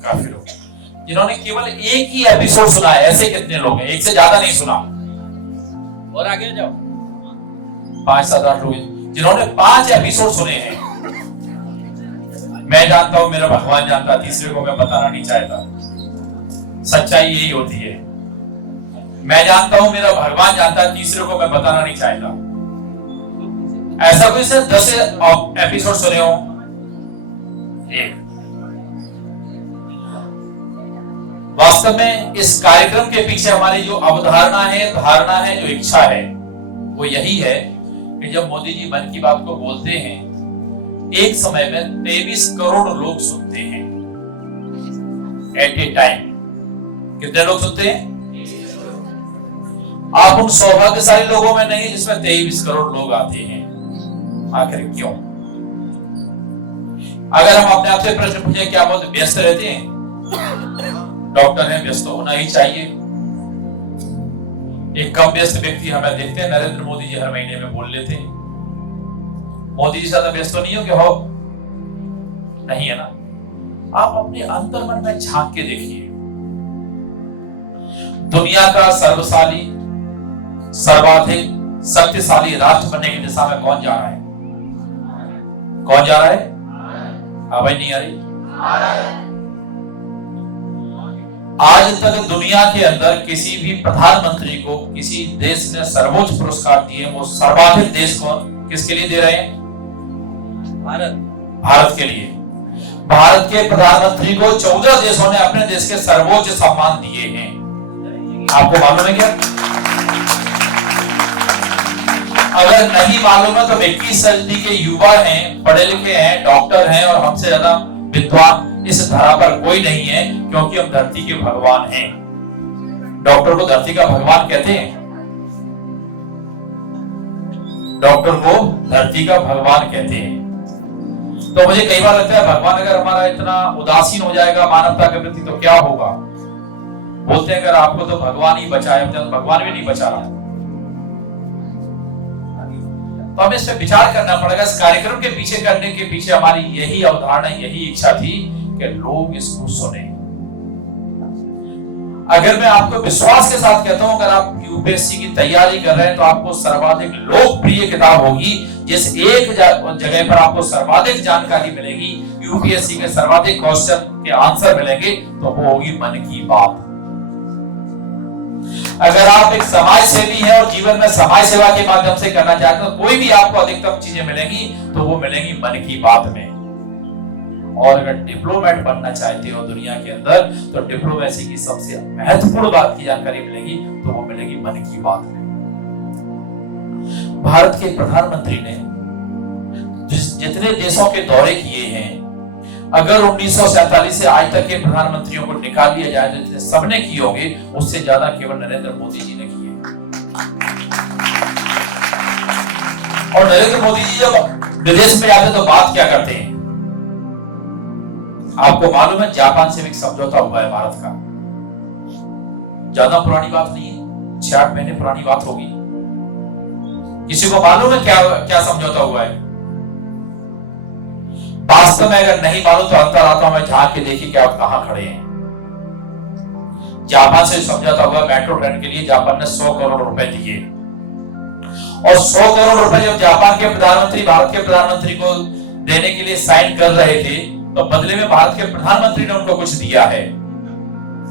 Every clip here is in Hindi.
काफी लोग जिन्होंने केवल एक ही एपिसोड सुना है, ऐसे कितने लोग हैं? एक से ज्यादा नहीं सुना। और आगे जाओ, 5-7-8 लोग जिन्होंने 5 एपिसोड सुने हैं। मैं जानता हूं, मेरा भगवान जानता, तीसरे को मैं बताना नहीं चाहता। सच्चाई यही होती है। मैं जानता हूं, मेरा भगवान जानता, तीसरे को मैं बताना नहीं चाहता। ऐसा कोई से 10 एपिसोड सुने हो? एक। वास्तव में इस कार्यक्रम के पीछे हमारी जो अवधारणा है, धारणा है, जो इच्छा है, वो यही है कि जब मोदी जी मन की बात को बोलते हैं, एक समय में 23 करोड़ लोग सुनते हैं एट ए टाइम। कितने लोग सुनते हैं? आप उन सौभाग्यशाली लोगों में नहीं जिसमें 23 करोड़ लोग आते हैं। आखिर क्यों? अगर हम अपने आप से प्रश्न पूछे, क्या बोलते? व्यस्त रहते हैं। डॉक्टर हैं, व्यस्त होना ही चाहिए। एक कम व्यस्त व्यक्ति हमें देखते हैं, नरेंद्र मोदी जी हर महीने में बोल लेते हैं। मोदी जी ज्यादा व्यस्त तो नहीं हो? क्या हो? नहीं है ना। आप अपने अंतर मन में झांक के देखिए। दुनिया का सर्वशाली, सर्वाधिक शक्तिशाली राष्ट्र बनने की दिशा में कौन जा रहा है? कौन जा रहा है? आवाज नहीं आ रही? आज तक दुनिया के अंदर किसी भी प्रधानमंत्री को किसी देश ने सर्वोच्च पुरस्कार दिए, वो सर्वाधिक देश को किसके लिए दे रहे हैं? भारत के लिए। भारत के प्रधानमंत्री को 14 देशों ने अपने देश के सर्वोच्च सम्मान दिए हैं। आपको मालूम है क्या? अगर नहीं मालूम है तो 21 सदी के युवा हैं, पढ़े लिखे हैं, डॉक्टर हैं, और हमसे ज्यादा विद्वान इस धरा पर कोई नहीं है, क्योंकि हम धरती के भगवान हैं। डॉक्टर को धरती का भगवान कहते हैं। डॉक्टर को धरती का भगवान कहते हैं। तो मुझे कई बार लगता है, भगवान अगर हमारा इतना उदासीन हो जाएगा मानवता के प्रति तो क्या होगा? बोलते हैं अगर आपको तो भगवान ही बचाए, तो भगवान भी नहीं बचा रहा। तो हमें इस पे विचार करना पड़ेगा। इस कार्यक्रम के पीछे करने के पीछे हमारी यही अवधारणा, यही इच्छा थी कि लोग इसको सुने। अगर मैं आपको विश्वास के साथ कहता हूं, अगर आप यूपीएससी की तैयारी कर रहे हैं तो आपको सर्वाधिक लोकप्रिय किताब होगी, जिस एक जगह पर आपको सर्वाधिक जानकारी मिलेगी, यूपीएससी के सर्वाधिक क्वेश्चन के आंसर मिलेंगे, तो वो होगी मन की बात। अगर आप एक समाज सेवी हैं और जीवन में समाज सेवा के माध्यम से करना चाहते हो, कोई भी आपको अधिकतम चीजें मिलेंगी, तो वो मिलेंगी मन की बात में। और अगर डिप्लोमेट बनना चाहते हो दुनिया के अंदर, तो डिप्लोमेसी की सबसे महत्वपूर्ण बात की जानकारी मिलेगी, तो वो मिलेगी मन की बात में। भारत के प्रधानमंत्री ने जितने देशों के दौरे किए हैं, अगर 1947 से आज तक के प्रधानमंत्रियों को निकाल लिया जाए तो जितने सबने किए होंगे, उससे ज्यादा केवल नरेंद्र मोदी जी ने किए। और नरेंद्र मोदी जी जब विदेश में जाते तो बात क्या करते हैं? आपको मालूम है, जापान से भी एक समझौता हुआ है भारत का। ज्यादा पुरानी बात नहीं है, 6-8 महीने पुरानी बात होगी। किसी को मालूम है क्या समझौता हुआ है? वास्तव में अगर नहीं मालूम तो अंतरात्मा में झांक के देखिए कि आप कहां खड़े हैं। जापान से समझौता हुआ मेट्रो ट्रेन के लिए। जापान ने 100 करोड़ रुपए दिए, और 100 करोड़ रुपए जब जापान के प्रधानमंत्री भारत के प्रधानमंत्री को देने के लिए साइन कर रहे थे, तो बदले में भारत के प्रधानमंत्री ने उनको कुछ दिया है।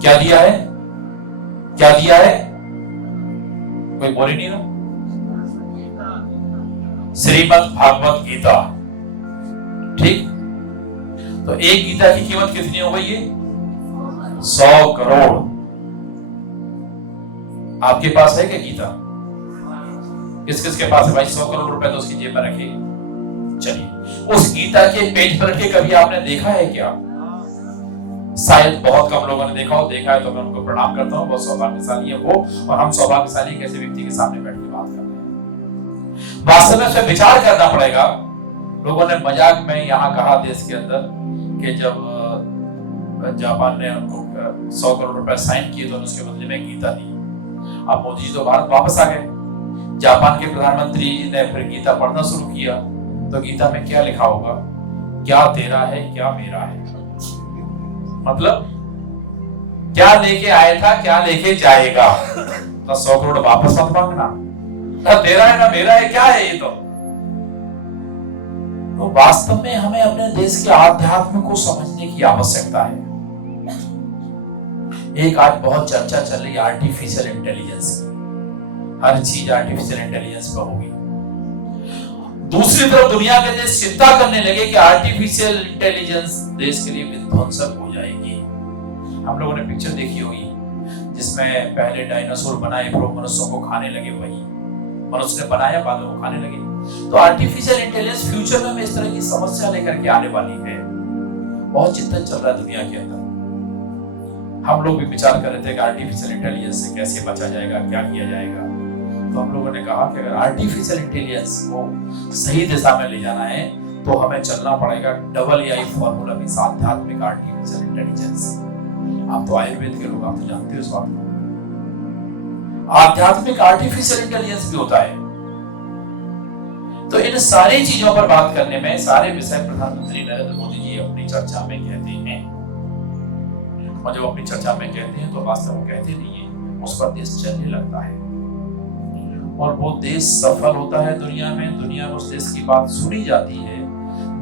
क्या दिया है? क्या दिया है? कोई बोल ही नहीं रहा। श्रीमद् भागवत गीता। ठीक, तो एक गीता की कीमत कितनी हो गई है? 100 करोड़। आपके पास है क्या गीता? किस किस के पास है भाई? 100 करोड़ रुपए तो उसकी जेब में रखिए। चलिए, उस गीता के पेज पर के कभी आपने देखा है क्या? शायद बहुत कम लोगों ने देखा हो। देखा है तो मैं उनको प्रणाम करता हूं, बहुत सौभाग्यशाली है वो, और हम सौभाग्यशाली कैसे व्यक्ति के सामने बैठ के बात कर रहे हैं। वास्तव में इस पर विचार करना पड़ेगा। लोगों ने मजाक में यहाँ कहा देश के अंदर कि जब जापान ने उनको 100 करोड़ रुपए साइन किए तो उसके बदले में गीता दी। अब मोदी जी तो भारत वापस आ गए। जापान के प्रधानमंत्री ने फिर गीता पढ़ना शुरू किया, तो गीता में क्या लिखा होगा? क्या तेरा है क्या मेरा है। मतलब क्या लेके आया था, क्या लेके जाएगा। तो 100 करोड़ वापस मत मांगना, ना तेरा है ना मेरा है, क्या है ये। तो वास्तव में हमें अपने देश के आध्यात्म को समझने की आवश्यकता है। एक आज बहुत चर्चा चल रही है आर्टिफिशियल इंटेलिजेंस की, हर चीज आर्टिफिशियल इंटेलिजेंस पर होगी। दूसरी तरफ दुनिया के देश चिंता करने लगे कि आर्टिफिशियल इंटेलिजेंस देश के लिए विध्वंसक हो जाएगी। हम लोगों ने पिक्चर देखी होगी जिसमें पहले डायनासोर बनाए, फिर मनुष्यों को खाने लगे, वही मनुष्य ने बनाया, बाद में खाने लगे। तो आर्टिफिशियल इंटेलिजेंस फ्यूचर में इस तरह की समस्या लेकर के आने वाली है। बहुत चिंतन चल रहा है दुनिया के अंदर। हम लोग भी विचार कर रहे थे कि आर्टिफिशियल इंटेलिजेंस से कैसे बचा जाएगा, क्या किया जाएगा। तो हम लोगों ने कहा कि अगर आर्टिफिशियल इंटेलिजेंस को सही दिशा में ले जाना है तो हमें चलना पड़ेगा AI फॉर्मूला में, आध्यात्मिक आर्टिफिशियल इंटेलिजेंस। आप तो आयुर्वेद के लोग, आप तो जानते हो इस बात को। आध्यात्मिक आर्टिफिशियल इंटेलिजेंस भी होता है। तो इन सारी चीजों पर बात करने में सारे विषय प्रधानमंत्री नरेंद्र मोदी जी अपनी चर्चा में कहते हैं, और जब अपनी चर्चा में कहते हैं तो वास्तव में कहते नहीं है, उस पर देश चलने लगता है और वो देश सफल होता है दुनिया में उस देश की बात सुनी जाती है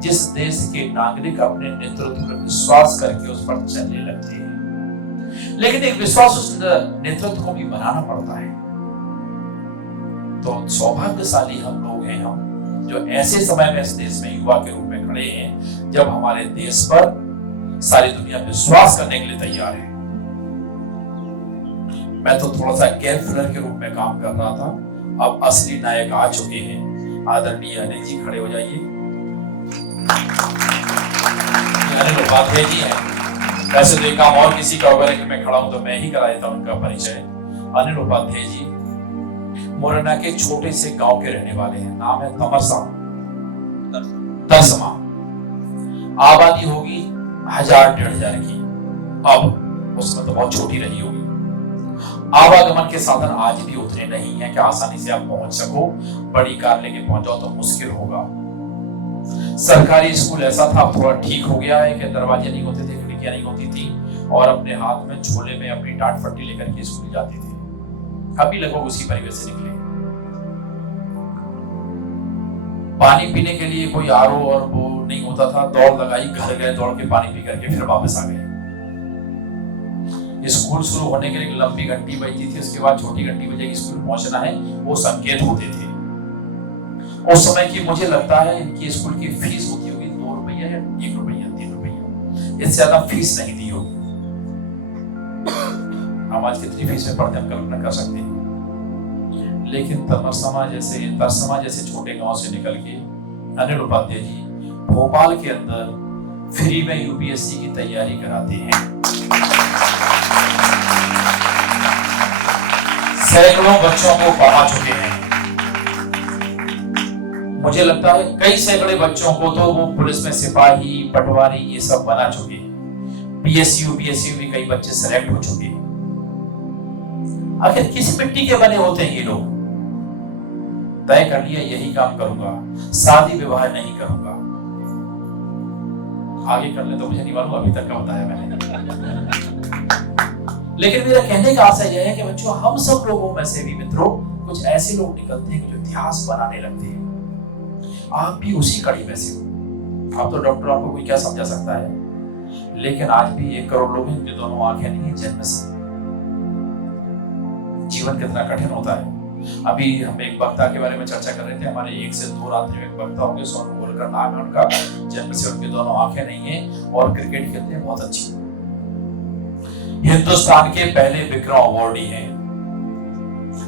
जिस देश के नागरिक अपने नेतृत्व पर विश्वास करके उस पर चलने लगते हैं। लेकिन एक विश्वास उस नेतृत्व को भी बनाना पड़ता है। तो सौभाग्यशाली हम लोग हैं, हम जो ऐसे समय में इस देश में युवा के रूप में खड़े हैं जब हमारे देश पर सारी दुनिया विश्वास करने के लिए तैयार है। मैं तो थोड़ा सा गैप फिलर के रूप में काम कर रहा था, अब असली नायक आ चुके हैं। आदरणीय अनिल जी खड़े हो जाइए। अनिल उपाध्याय जी हैं। वैसे तो काम और किसी का होगा, लेकिन मैं खड़ा हूं तो मैं ही करा देता हूं उनका परिचय। अनिल उपाध्याय जी मोरना के छोटे से गांव के रहने वाले हैं। नाम है तमरसा, दसमा। आबादी होगी 1000-1500 की। अब उसमें तो बहुत छोटी रही होगी। आवागमन के साधन आज भी उतने नहीं है कि आसानी से आप पहुंच सको। बड़ी कार लेके पहुंचो तो मुश्किल होगा। सरकारी स्कूल ऐसा था, अब थोड़ा ठीक हो गया है कि दरवाजे नहीं होते थे, खिड़कियां नहीं होती थी, और अपने हाथ में झोले में अपनी टाट फट्टी लेकर के स्कूल जाते थे। अभी लगभग उसी परिवेश से निकले। पानी पीने के लिए कोई आरओ और वो नहीं होता था, दौड़ लगाई, घर गए, दौड़ के पानी पी करके फिर वापस आ गए। स्कूल शुरू होने के लिए लंबी घंटी बजती थी, उसके बाद छोटी घंटी बजेगी, स्कूल पहुंचना है, वो संकेत होते थे। उस समय की मुझे लगता है इनकी स्कूल की फीस होती होगी 2 रुपया या 1 रुपया 3 रुपया, इससे ज्यादा फीस नहीं दी होगी। हम आज कितनी फीस में पढ़ते हम कल्पना कर सकते हैं। लेकिन तरसमा जैसे छोटे गांव से निकल के अनिल उपाध्याय जी भोपाल के अंदर फ्री में यूपीएससी की तैयारी कराते हैं। सैकड़ों बच्चों को पढ़ा चुके हैं। मुझे लगता है कई सैकड़े बच्चों को तो वो पुलिस में सिपाही, पटवारी ये सब बना चुके हैं। पीएसयू भी कई बच्चे सेलेक्ट हो चुके हैं। आखिर किस मिट्टी के बने होते हैं ये लोग? तय कर लिया यही काम करूंगा, शादी विवाह नहीं करूंगा। आगे कर ले तो मुझे नहीं मालूम, अभी तक का बताया मैंने। लेकिन मेरा कहने का आशय यह है कि बच्चों, हम सब लोगों में से भी मित्रों कुछ ऐसे लोग निकलते हैं जो इतिहास बनाने लगते हैं। आप भी उसी कड़ी में से हो। आप तो डॉक्टर, आपको कोई क्या समझा सकता है, लेकिन आज भी 1 करोड़ लोग हैं जिनके दोनों आंखें नहीं है जन्म से। जीवन कितना कठिन होता है। अभी हम एक वक्ता के बारे में चर्चा कर रहे थे, हमारे 1 से 2 रात्रि में एक वक्ता होंगे, सोनू गोलकर नाम है उनका। जन्म से उनके दोनों आंखें नहीं है और क्रिकेट खेलते हैं बहुत अच्छी। हिंदुस्तान के पहले विक्रम अवार्डी हैं।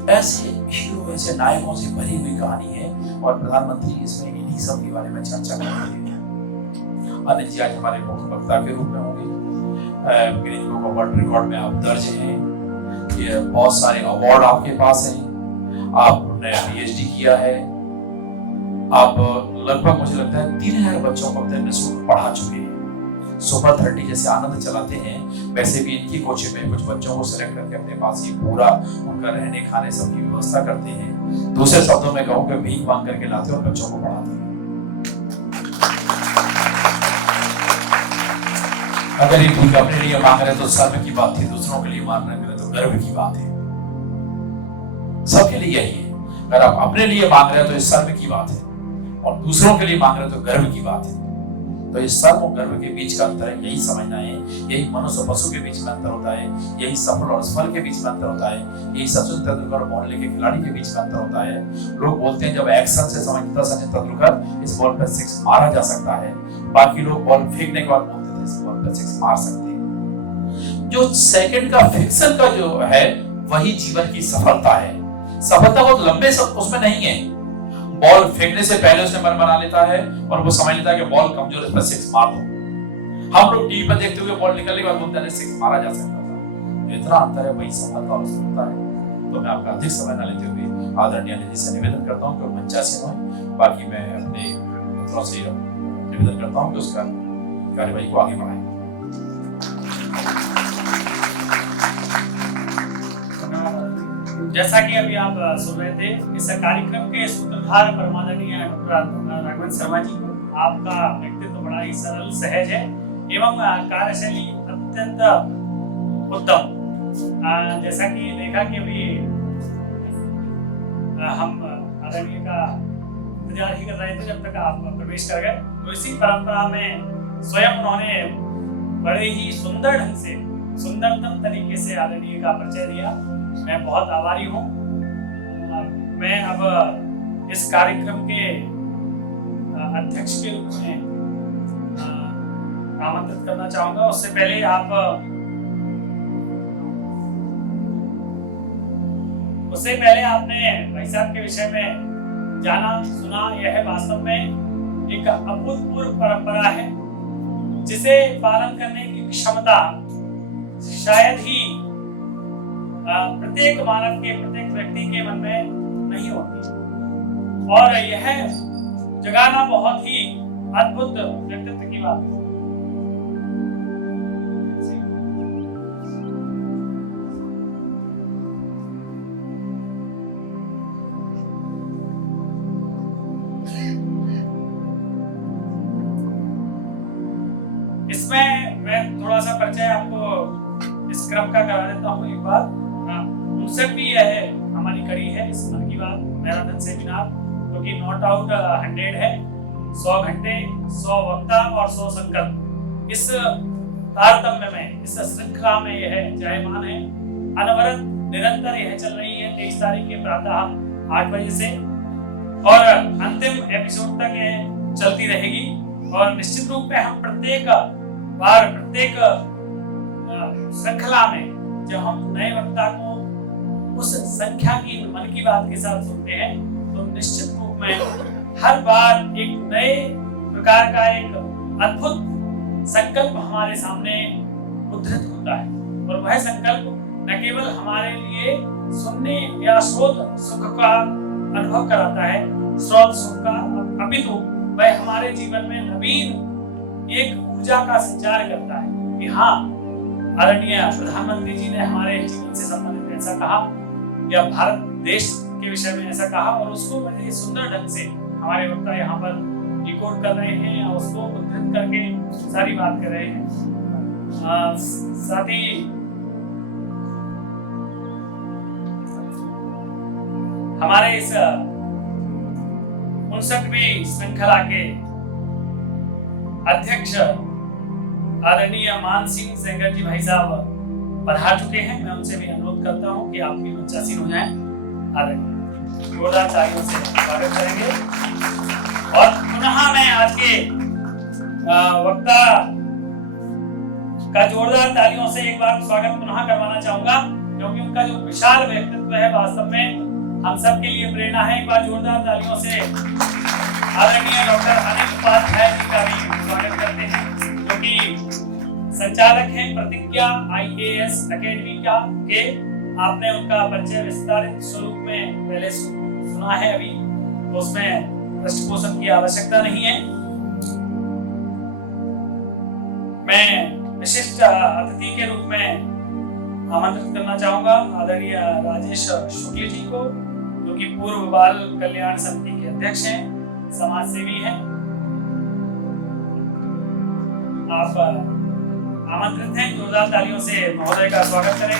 ऐसे हीरो, ऐसे नायकों से भरी हुई कहानी है और प्रधानमंत्री इसमें इन्हीं सब के बारे में चर्चा कर रहे हैं। अनिल जी आज हमारे मुख्य वक्ता के रूप में होंगे। Guinness book of world record में आप दर्ज हैं। ये बहुत सारे अवार्ड आपके पास हैं। आपने पीएचडी किया है। आप लगभग मुझे लगता है 3000 बच्चों को अपने निःशुल्क पढ़ा चुके हैं। सुपर 30 जैसे आनंद चलाते हैं, वैसे भी इनकी कोचिंग में कुछ बच्चों को सिलेक्ट करके अपने पास ही पूरा उनका रहने खाने सब की व्यवस्था करते हैं। दूसरे शब्दों में कहूँ कि भीख मांग करके लाते और बच्चों को पढ़ाते हैं। अगर ये ठीक अपने लिए मांग रहे तो शर्म की बात थी, दूसरों के लिए मांग रहे तो गर्व की बात है। सबके लिए यही है, अगर आप अपने लिए मांग रहे हो तो ये शर्म की बात है, और दूसरों के लिए मांग रहे हो तो गर्व की बात है। तो इस शर्म और गर्व के बीच का अंतर है, यही समझना है। यही मनुष्य पशु के बीच में अंतर होता है, यही सफल और असफल के बीच में अंतर होता है, यही सचिन तेंदुलकर और मोहल्ले के खिलाड़ी के बीच में अंतर होता है। लोग बोलते हैं जब एक्शन से समझता सचिन तेंदुलकर इस बॉल पर 6 मारा जा सकता है, बाकी लोग बॉल फेंकने के बाद बोलते थे इस बॉल पर 6 मार सकते हैं। जो सेकंड का फिक्शन का जो है वही जीवन की सफलता है। सफलता बहुत लंबे उसमें नहीं है। बॉल फेंकने से पहले उसने मन बना लेता है और वो समझ लेता है कि बॉल कमजोर है, इस पर 6 मार दो। हम लोग टीवी पर देखते हुए बॉल निकलने के बाद बोलते हैं 6 मारा जा सकता था। इतना अंतर है, वही सफलता और असफलता है। तो मैं आपका अधिक समय न लेते हुए आदरणीय निधि से निवेदन करता हूँ कि मंचासीन हो। बाकी मैं अपने मित्रों से निवेदन करता हूँ कि उसका कार्यवाही को आगे बढ़ाएं। जैसा कि अभी आप सुन रहे थे, इस कार्यक्रम के सूत्रधार परमादरणीय डॉक्टर राघवेंद्र शर्मा जी को, आपका व्यक्तित्व बड़ा ही सरल सहज है एवं कार्यशैली अत्यंत उत्तम। जैसा कि देखा कि अभी हम आदरणीय का इंतजार ही कर रहे थे जब तक आप प्रवेश कर गए, तो इसी परंपरा में स्वयं उन्होंने बड़े ही सुंदर ढंग से, सुंदरतम तरीके से आदरणीय का परिचय दिया। मैं बहुत आभारी हूँ। मैं अब इस कार्यक्रम के अध्यक्ष के रूप में आमंत्रित करना चाहूंगा। उससे पहले आपने भाई साहब के विषय में जाना सुना। यह वास्तव में एक अभूतपूर्व परंपरा है जिसे पालन करने की क्षमता शायद ही प्रत्येक मानव के, प्रत्येक व्यक्ति के मन में नहीं होती, और यह जगाना बहुत ही अद्भुत व्यक्तित्व की बात है। इसमें मैं थोड़ा सा परिचय आपको इस क्रम का करा देता हूँ एक बार। उनसे भी यह हमारी कड़ी है इस मन की बात मैराथन सेमिनार, जो कि नॉट आउट 100 है। 100 घंटे, 100 वक्ता और 100 संकल्प, इस तारतम्य में, इस श्रृंखला में यह जायमान है। अनवरत निरंतर यह चल रही है 23 तारीख के प्रातः 8 बजे से, और अंतिम एपिसोड तक यह चलती रहेगी। और निश्चित रूप में हम प्रत्येक बार, प्रत्येक श्रृंखला में जब हम नए वक्ता को उस संख्या की, मन की बात के साथ सुनते हैं, तो निश्चित रूप में हर बार एक नए प्रकार का एक अद्भुत संकल्प हमारे सामने उद्धृत होता है। और वह संकल्प न केवल हमारे लिए सुनने या श्रोत सुख का अनुभव कराता है, श्रोत सुख का, अपितु वह हमारे जीवन में नवीन एक ऊर्जा का संचार करता है कि हाँ, आदरणीय प्रधानमंत्री जी ने हमारे जीवन से संबंधित ऐसा कहा, या भारत देश के विषय में ऐसा कहा, और उसको बड़े सुंदर ढंग से हमारे वक्ता यहाँ पर रिकॉर्ड कर रहे हैं, या उसको उद्धृत करके सारी बात कर रहे हैं। साथ ही हमारे इस 59वीं श्रृंखला के अध्यक्ष आदरणीय मान सिंह सेंगर जी भाई साहब पधार चुके हैं। मैं उनसे भी अनुरोध करता हूं कि आप भी मंचासीन हो जाएं। आदरणीय जोरदार तालियों से स्वागत करेंगे। और पुनः मैं आज के वक्ता का जोरदार तालियों से एक बार स्वागत पुनः करवाना चाहूंगा, क्योंकि उनका जो विशाल व्यक्तित्व है वास्तव में हम सब के लिए प्रेरणा है। एक बार जोरदार तालियों से आदरणीय डॉक्टर अनिल उपाध्याय जी का भी स्वागत करते हैं, जो कि संचालक हैं प्रतिज्ञा IAS अकेडमी के। आपने उनका परिचय विस्तारित स्वरूप में पहले सुना है, अभी तो उसमें पृष्ठपोषण की आवश्यकता नहीं है। मैं विशिष्ट अतिथि के रूप में आमंत्रित करना चाहूंगा आदरणीय राजेश शुक्ल जी को, जो कि पूर्व बाल कल्याण समिति के अध्यक्ष हैं, समाज सेवी हैं। आप आमंत्रित हैं, जोरदार तालियों से महोदय का स्वागत करेंगे।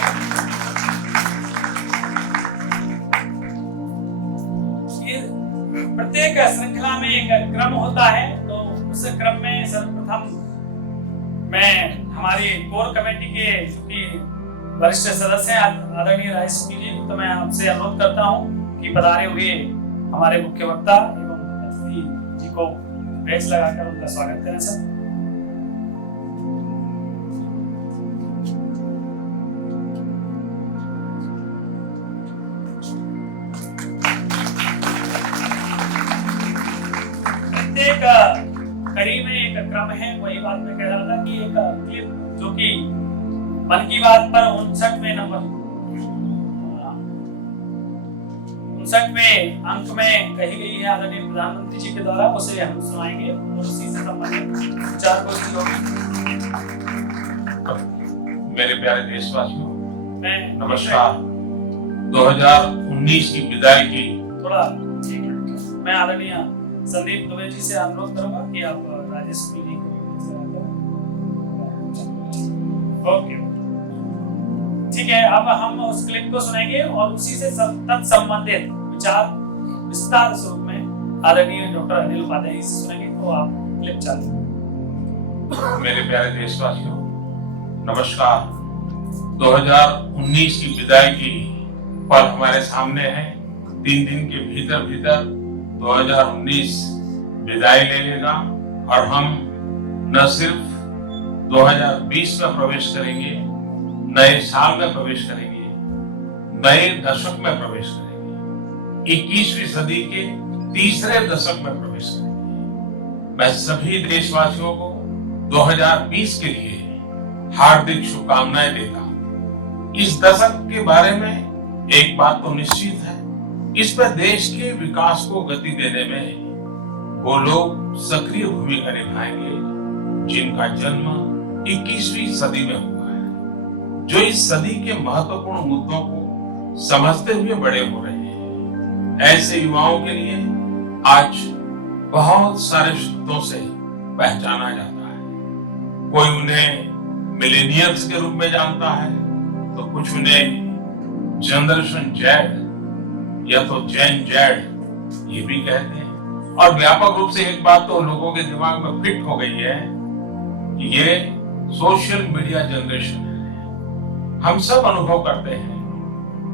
प्रत्येक श्रृंखला में एक क्रम होता है, तो उस क्रम में सर्वप्रथम मैं हमारी कोर कमेटी के चूंकि वरिष्ठ सदस्य हैं आदरणीय राय सुनी जी, तो मैं आपसे अनुरोध करता हूं कि पधारे हुए हमारे मुख्य वक्ता एवं अतिथि जी को बेंच लगाकर उनका स्वागत करें। सर प्रत्येक कड़ी में एक क्रम है, वही बात मैं कह रहा था कि एक क्लिप जो कि मन की बात पर 59वें नंबर 59वें अंक में कही गई है आदरणीय प्रधानमंत्री जी के द्वारा, उसे हम सुनाएंगे और उसी से संबंधित चार क्वेश्चन होंगे। मेरे प्यारे देशवासियों, मैं नमस्कार। 2019 की विदाई की थोड़ा एक मिनट मैं आदरणीय संदीप दुबे जी से अनुरोध करूंगा कि आप राजेश जी को ओके ठीक है। अब हम उस क्लिप को सुनेंगे और उसी से तत्संबंधित विचार विस्तार स्वरूप में आदरणीय डॉक्टर अनिल उपाध्याय जी से सुनेंगे। तो आप क्लिप चालू। मेरे प्यारे देशवासियों, नमस्कार। 2019 की विदाई की पल हमारे सामने है। 3 दिन के भीतर भीतर 2019 विदाई ले लेगा और हम न सिर्फ 2020 में प्रवेश करेंगे, नए साल में प्रवेश करेंगे, नए दशक में प्रवेश करेंगे, 21वीं सदी के तीसरे दशक में प्रवेश करेंगे। मैं सभी देशवासियों को 2020 के लिए हार्दिक शुभकामनाएं देता हूं। इस दशक के बारे में एक बात तो निश्चित है, इस पर देश के विकास को गति देने में वो लोग सक्रिय भूमिका निभाएंगे जिनका जन्म 21वीं सदी में हुआ है, जो इस सदी के महत्वपूर्ण मुद्दों को समझते हुए बड़े हो रहे हैं। ऐसे युवाओं के लिए आज बहुत सारे शब्दों से पहचाना जाता है। कोई उन्हें मिलेनियल्स के रूप में जानता है, तो कुछ उन्हें जनरेशन जेड या तो जेन जेड ये भी कहते हैं। और व्यापक रूप से एक बात तो लोगों के दिमाग में फिट हो गई है कि ये सोशल मीडिया जनरेशन है। हम सब अनुभव करते हैं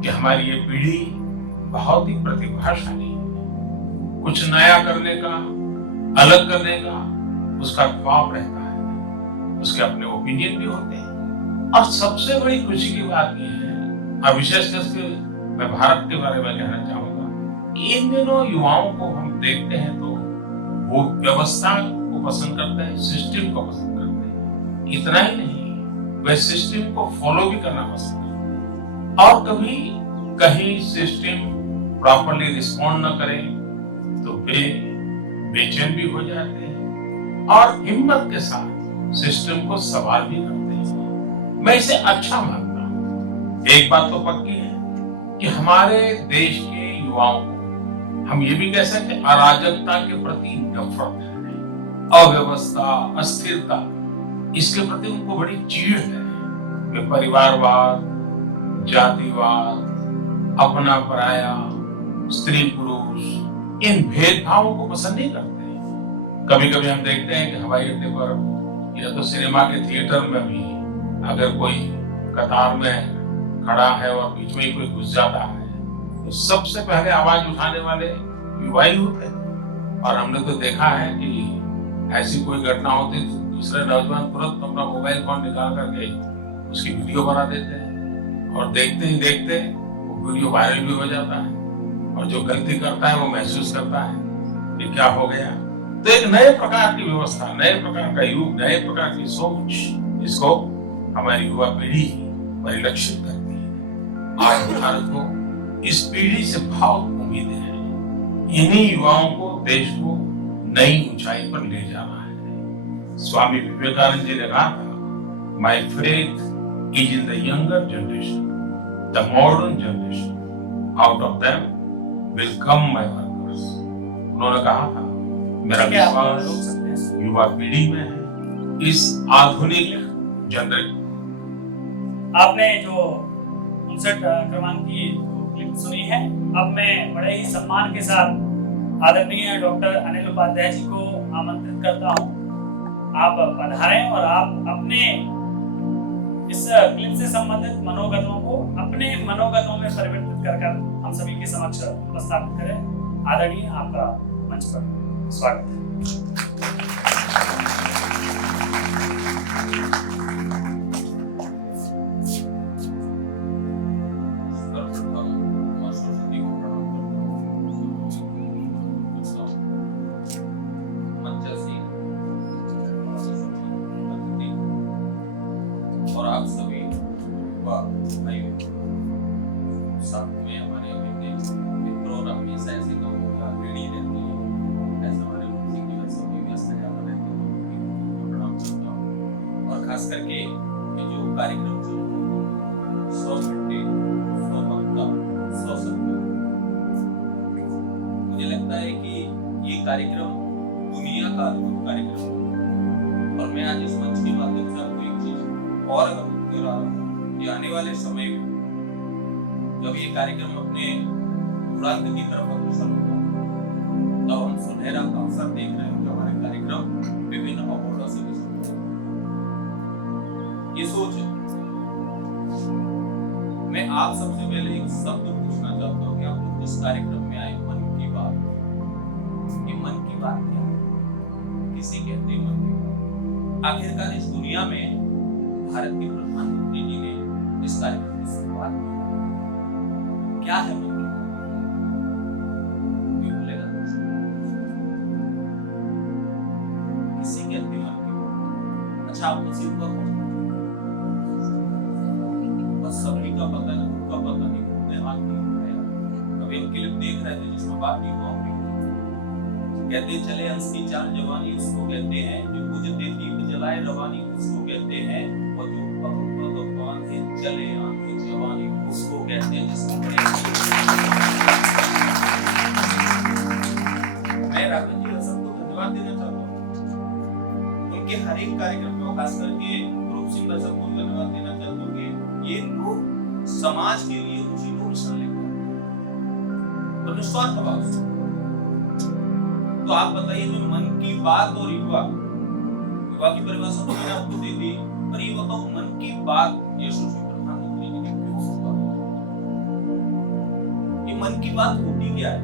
कि हमारी ये पीढ़ी बहुत ही प्रतिभाशाली है। कुछ नया करने का, अलग करने का उसका ख्वाब रहता है, उसके अपने ओपिनियन भी होते हैं। और सबसे बड़ी खुशी की बात यह है, और विशेषकर से मैं भारत के बारे में कहना चाहूंगा, इन दिनों युवाओं को हम देखते हैं तो वो व्यवस्था को पसंद करते हैं, सिस्टम को पसंद करते हैं। इतना ही नहीं, वे सिस्टम को फॉलो भी करना पसंद करते हैं। और कभी कहीं सिस्टम प्रॉपरली रिस्पॉन्ड न करे तो वे बेचैन भी हो जाते हैं और हिम्मत के साथ सिस्टम को सवाल भी करते हैं। मैं इसे अच्छा मानता हूं। एक बात तो पक्की है कि हमारे देश के युवाओं को हम ये भी कह सकते हैं अराजकता के प्रति नफरत है, अव्यवस्था, अस्थिरता, इसके प्रति उनको बड़ी चीड़ है। वे परिवारवाद, जातिवाद, अपना पराया, स्त्री पुरुष, इन भेदभावों को पसंद नहीं करते। कभी कभी हम देखते हैं कि हवाई अड्डे पर या तो सिनेमा के थिएटर में भी अगर कोई कतार में खड़ा है और बीच में ही कोई घुस जाता है तो सबसे पहले आवाज उठाने वाले युवा ही होते हैं। और हमने तो देखा है कि ऐसी कोई घटना होती तो दूसरे नौजवान तुरंत अपना मोबाइल फोन निकाल करके उसकी वीडियो बना देते हैं और देखते ही देखते वो वीडियो वायरल भी हो जाता है और जो गलती करता है वो महसूस करता है कि क्या हो गया। तो एक नए प्रकार की व्यवस्था, नए प्रकार का युग, नए प्रकार की सोच, इसको हमारी युवा पीढ़ी परिलक्षित करती है। आज भारत को इस पीढ़ी से बहुत उम्मीदें हैं। इन्हीं युवाओं को देश को नई ऊंचाई पर ले जाना है। स्वामी विवेकानंद जी ने कहा था, my faith is in the younger generation, the modern generation, out of them will come my workers. उन्होंने कहा था, मेरा विश्वास युवा पीढ़ी में है। इस आधुनिक जनरल। आपने जो 59 क्रमांक की क्लिप सुनी है, अब मैं बड़े ही सम्मान के साथ आदरणीय डॉक्टर अनिल उपाध्याय जी को आमंत्रित करता हूं। आप पधारें और आप अपने इस क्लिप से संबंधित मनोगतों को अपने मनोगतों में परिवर्तित कर हम सभी के समक्ष उपस्थापित करें। आदरणीय, आपका मंच पर स्वागत है। और आप सभी भाइयों, साथ में हमारे मित्रों और हमेशा ऐसे कामों का ऋणी रहती है, ऐसा हमारे मुझे की वजह से भी व्यस्त ज्यादा रहते हैं, प्रणाम करता हूँ। और खास करके ये जो कार्यक्रम चल रहा है 100 घंटे 100 वक्ता 100 सत्य, मुझे लगता है कि ये कार्यक्रम दुनिया का अद्भुत कार्यक्रम है। और मैं आज इस मंच के माध्यम से आपको एक चीज और ये आने वाले समय में जब ये कार्यक्रम अपने पूर्णांक की तरफ अग्रसर होगा, तब हम सुनहरा अवसर देख रहे हैं कि हमारे कार्यक्रम विभिन्न अवार्डों से विभूषित हैं। ये सोच है। मैं आप सबसे पहले एक शब्द पूछना चाहता हूँ कि आप लोग जिस कार्यक्रम में आए, मन की बात, ये मन की बात क्या है? किसे कहते हैं मन की बात? आखिरकार इस दुनिया में भारत के प्रधानमंत्री जी ने इस कार्यक्रम की शुरुआत की। क्या है मन की बात? कोई बोलेगा? किसे कहते हैं मन की बात? अच्छा, आपको सिर्फ बस सभी का पता नहीं, उनका पता नहीं, उन्हें हाथ नहीं उठाया। अभी हम क्लिप देख रहे थे जिसमें बात की हुआ कहते चले हंस की चाल जवानी उसको कहते हैं, जो बुझते दीप जलाए रवानी उसको कहते हैं, और जो पग पग बांधे चले आंखें जवानी उसको कहते हैं। जिसमें मैं राघव जी सबको धन्यवाद देना चाहता हूँ उनके हर एक कार्यक्रम में, खास करके रूप सिंह सबको धन्यवाद देना चाहता हूँ कि ये लोग समाज के लिए रुचि को मिशन लेकर और निस्वार्थ भाव से। तो आप बताइए, जो मन की बात और युवा की परिभाषा तो मैंने आपको दे दी, पर ये बताओ मन की बात यशस्वी प्रधानमंत्री जी ने क्यों शुरुआत की? ये मन की बात होती क्या है?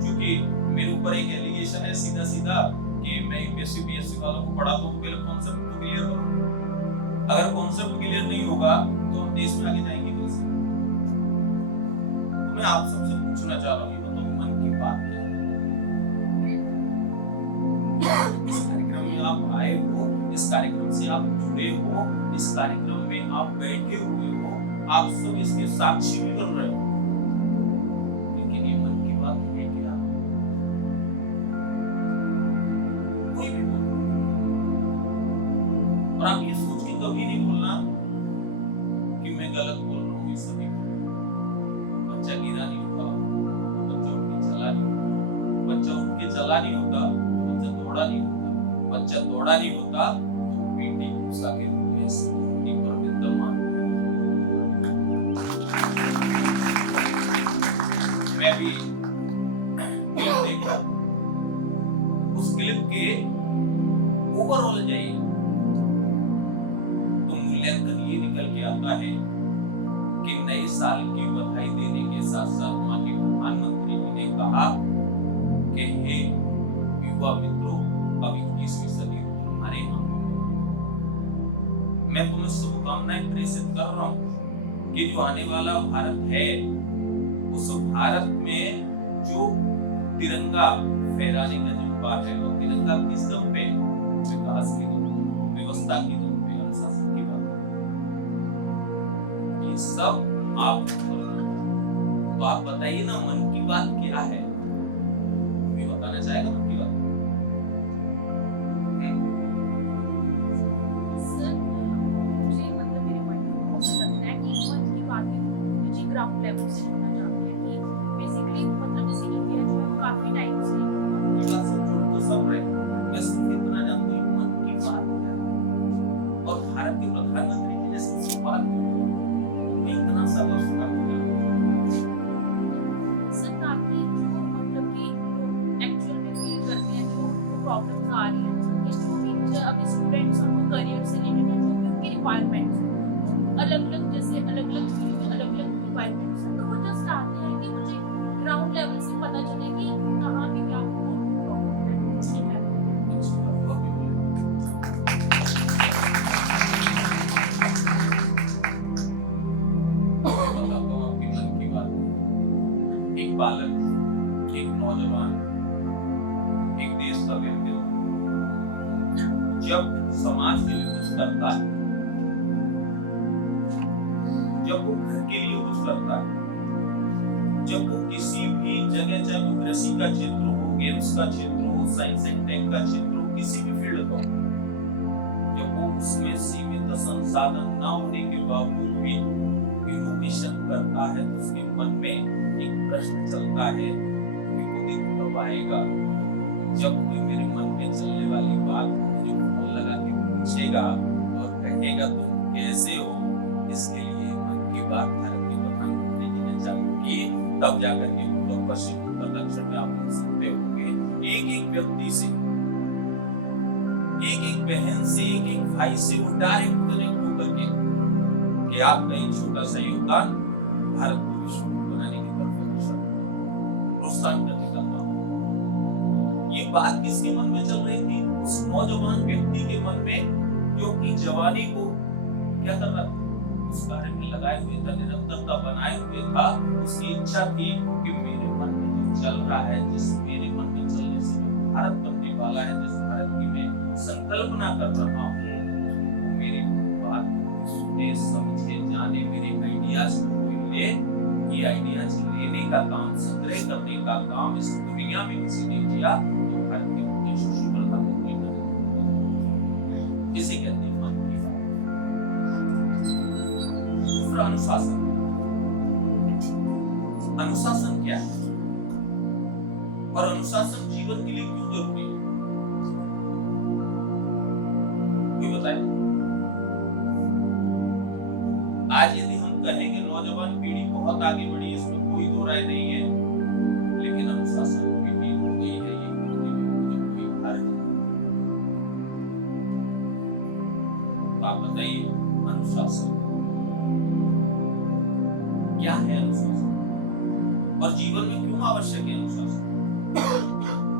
क्योंकि मेरे ऊपर एक एलिगेशन है सीधा सीधा कि मैं यूपीएससी बीएससी वालों को पढ़ाता हूं, तो पहले कॉन्सेप्ट को क्लियर करो। अगर कॉन्सेप्ट क्लियर नहीं होगा तो हम देश में आगे जाएंगे कैसे? तो मैं आप सबसे पूछना चाह रहा हूं, ये बताओ मन की बात क्या है? इस कार्यक्रम में आप आए हो, इस कार्यक्रम से आप जुड़े हो, इस कार्यक्रम में आप बैठे हुए हो, आप सब इसके साक्षी भी बन रहे हो, लेकिन ये मन की बात है क्या? कोई भी बोलो। और आप ये सोच के कभी नहीं बोलना कि मैं गलत बोल रहा हूँ। इस सभी बच्चा गिरा नहीं होता, बच्चा उठ के चला नहीं होता, बच्चा उठ के चला नहीं होता, बच्चा दौड़ा नहीं होता, बच्चा दौड़ा नहीं होता तो पीटी उषा के रूप में धरती पर विद्यमान। मैं भी क्लिप देखा, उस क्लिप के ओवरऑल जाइए तो मूल्यांकन ये निकल के आता है कि नए साल की बधाई देने के साथ साथ माननीय प्रधानमंत्री जी ने कहा कि हे युवा मित्रों, अब 21वीं सदी तुम्हारे हाथों में। मैं तुम्हें शुभकामनाएं प्रेषित कर रहा हूं कि जो आने वाला भारत है, उस भारत में जो तिरंगा फहराने का जज्बा है, और तिरंगा किस दम पे? विकास की दम पे, व्यवस्था की दम पे, अनुशासन की बात। ये सब आप तो आप बताइए ना, मन की बात क्या है? कोई बताना चाहेगा मन की बात? ग्राउंड लेवल से होना चाहते हैं कि बेसिकली मतलब जैसे इंडिया जो है काफी टाइम से बात से जुड़ तो सब रहे, मैं सिर्फ इतना जानता हूँ मन की बात क्या है। और भारत के प्रधान प्रॉब्लम्स आ रही हैं, ये जो भी अभी स्टूडेंट्स उनको करियर से रिलेटेड जो भी उनकी रिक्वायरमेंट्स अलग अलग, जैसे अलग अलग फील्ड में अलग अलग रिक्वायरमेंट्स हैं, तो वो जस्ट आते हैं कि मुझे ग्राउंड लेवल से पता चले कि कहाँ पे क्या प्रॉब्लम है। ठीक है, बताता हूँ आपके मन की बात। एक बालक, एक नौजवान, एक देश का व्यक्ति जब समाज के लिए कुछ करता है, जब वो घर के लिए कुछ करता है, जब वो किसी भी जगह, चाहे वो कृषि का क्षेत्र हो, गेम्स का क्षेत्र हो, साइंस एंड टेक का क्षेत्र हो, किसी भी फील्ड का, जब वो उसमें सीमित संसाधन ना होने के बावजूद भी इनोवेशन करता है, तो उसके मन में एक प्रश्न चलता है कि वो दिन कब आएगा जब कोई मेरे मन में चलने वाली बात मुझे फोन लगा के पूछेगा और कहेगा तुम कैसे हो। इसके लिए मन की बात भारत के प्रधानमंत्री जी ने चालू की, तब जाकर के उत्तर पश्चिम उत्तर दक्षिण में आप सुनते होंगे एक एक व्यक्ति से, एक एक बहन से, एक एक भाई से वो डायरेक्ट कनेक्ट होकर के कि आपका एक छोटा सा योगदान भारत को विश्व बनाने की तरफ प्रोत्साहन करने का काम। ये बात किसके मन में चल रही थी? उस नौजवान व्यक्ति के मन में जो अपनी जवानी को क्या कर रहा था, उस कार्य में लगाए हुए था, निरंतरता बनाए हुए था। उसकी इच्छा थी कि मेरे मन में जो चल रहा है, जिस मेरे मन में चलने से जो भारत बनने वाला है, जिस भारत की मैं संकल्पना कर रहा हूँ, मेरी बात सुने, समझे, जाने, मेरे आइडियाज को कोई ले। ये आइडियाज लेने का काम, संग्रह करने का काम इस दुनिया में किसी ने किया तो भारत के यशस्वी प्रधानमंत्री नरेंद्र मोदी। इसे कहते हैं मन की बात। दूसरा अनुशासन। अनुशासन क्या है और अनुशासन जीवन के लिए क्यों जरूरी है, कोई बताए? आज यदि हम कहेंगे नौजवान पीढ़ी बहुत आगे बढ़ी, इसमें कोई दो राय नहीं है, लेकिन अनुशासन की भी हो गई है, ये कहने में मुझे कोई हर्ज नहीं। तो आप बताइए अनुशासन क्या है? अनुशासन और जीवन में क्यों आवश्यक है अनुशासन?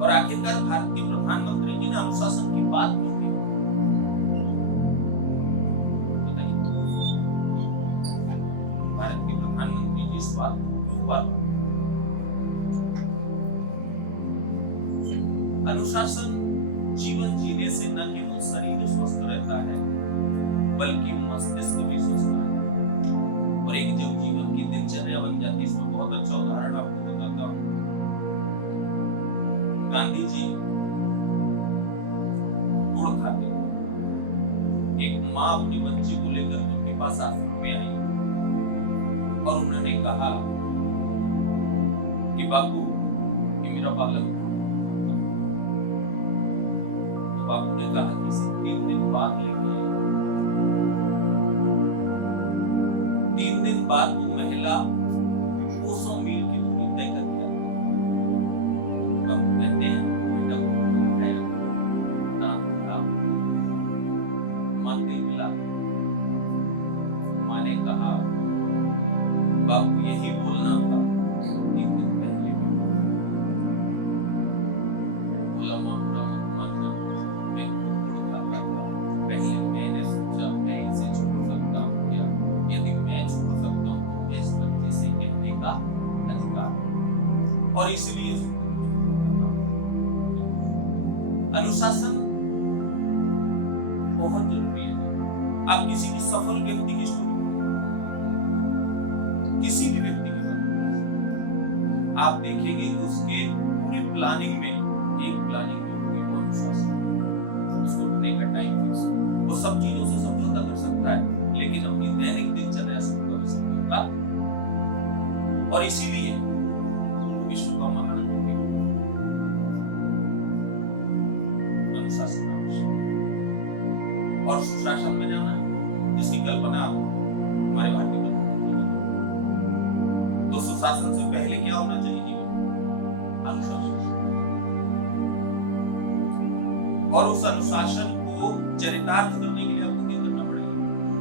और आखिरकार भारत के प्रधानमंत्री जी ने अनुशासन की बात क्यों की? बताइए, भारत के प्रधानमंत्री जी इस बात को क्यों बात? अनुशासन जीवन जीने से न केवल शरीर स्वस्थ रहता है, बल्कि मस्तिष्क भी स्वस्थ रहता है और एक जब जीवन की दिनचर्या बन जाती है। इसमें बहुत अच्छा उदाहरण आपको बताता हूँ। गांधी जी गुड़ खाते थे। एक माँ अपने बच्चे को लेकर उनके पास आश्रम में आई और उन्होंने कहा कि बापू ये मेरा बालक। तो बापू ने कहा कि इसे 3 दिन बाद लेके आए। 3 दिन बाद वो महिला 200 मील की दूरी तय करके आती है। बापू कहते हैं बेटा को खाया, नाम था, माँ दिल मिला। माँ ने कहा बापू यही बोलना था 3 दिन पहले भी। बोला माँ बुरा मत मानना, मैं गुड़ खाता था, पहले मैंने सोचा मैं इसे छोड़ सकता हूँ क्या? यदि मैं छोड़ सकता हूँ तो मैं इस बच्चे से कहने का अधिकार है और इसलिए अनुशासन बहुत जरूरी है। आप किसी भी सफल व्यक्ति की स्टोरी, किसी भी व्यक्ति की बात आप देखेंगे कि उसके पूरी प्लानिंग में एक प्लानिंग में होगी वो अनुशासन। उसको उठने का टाइम फिक्स, वो सब चीजों से समझौता कर सकता है, लेकिन अपनी दैनिक दिनचर्या से कभी समझौता, और इसीलिए विश्व का महान होगी। अनुशासन आवश्यक और सुशासन में जाना, जिसकी कल्पना हमारे भारतीय प्रधानमंत्री ने की। तो सुशासन से पहले क्या होना चाहिए जीवन? अनुशासन। और उस अनुशासन को चरितार्थ करने के लिए आपको क्या करना पड़ेगा?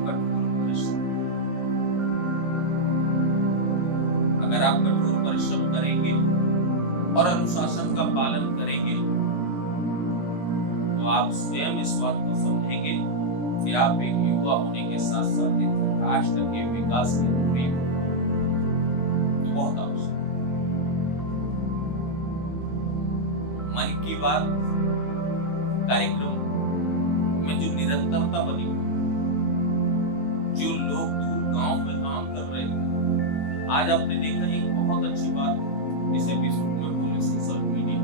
कठोर परिश्रम। अगर आप कठोर परिश्रम करेंगे और अनुशासन का पालन करेंगे तो आप स्वयं इस बात को समझेंगे कि आप एक युवा होने के साथ साथ एक राष्ट्र के विकास के पूरी बहुत आवश्यक। मन की बात कार्यक्रम में जो निरंतरता बनी हुई, जो लोग दूर गांव में काम कर रहे हैं, आज आपने देखा एक बहुत अच्छी बात इस एपिसोड में बोले, सोशल मीडिया।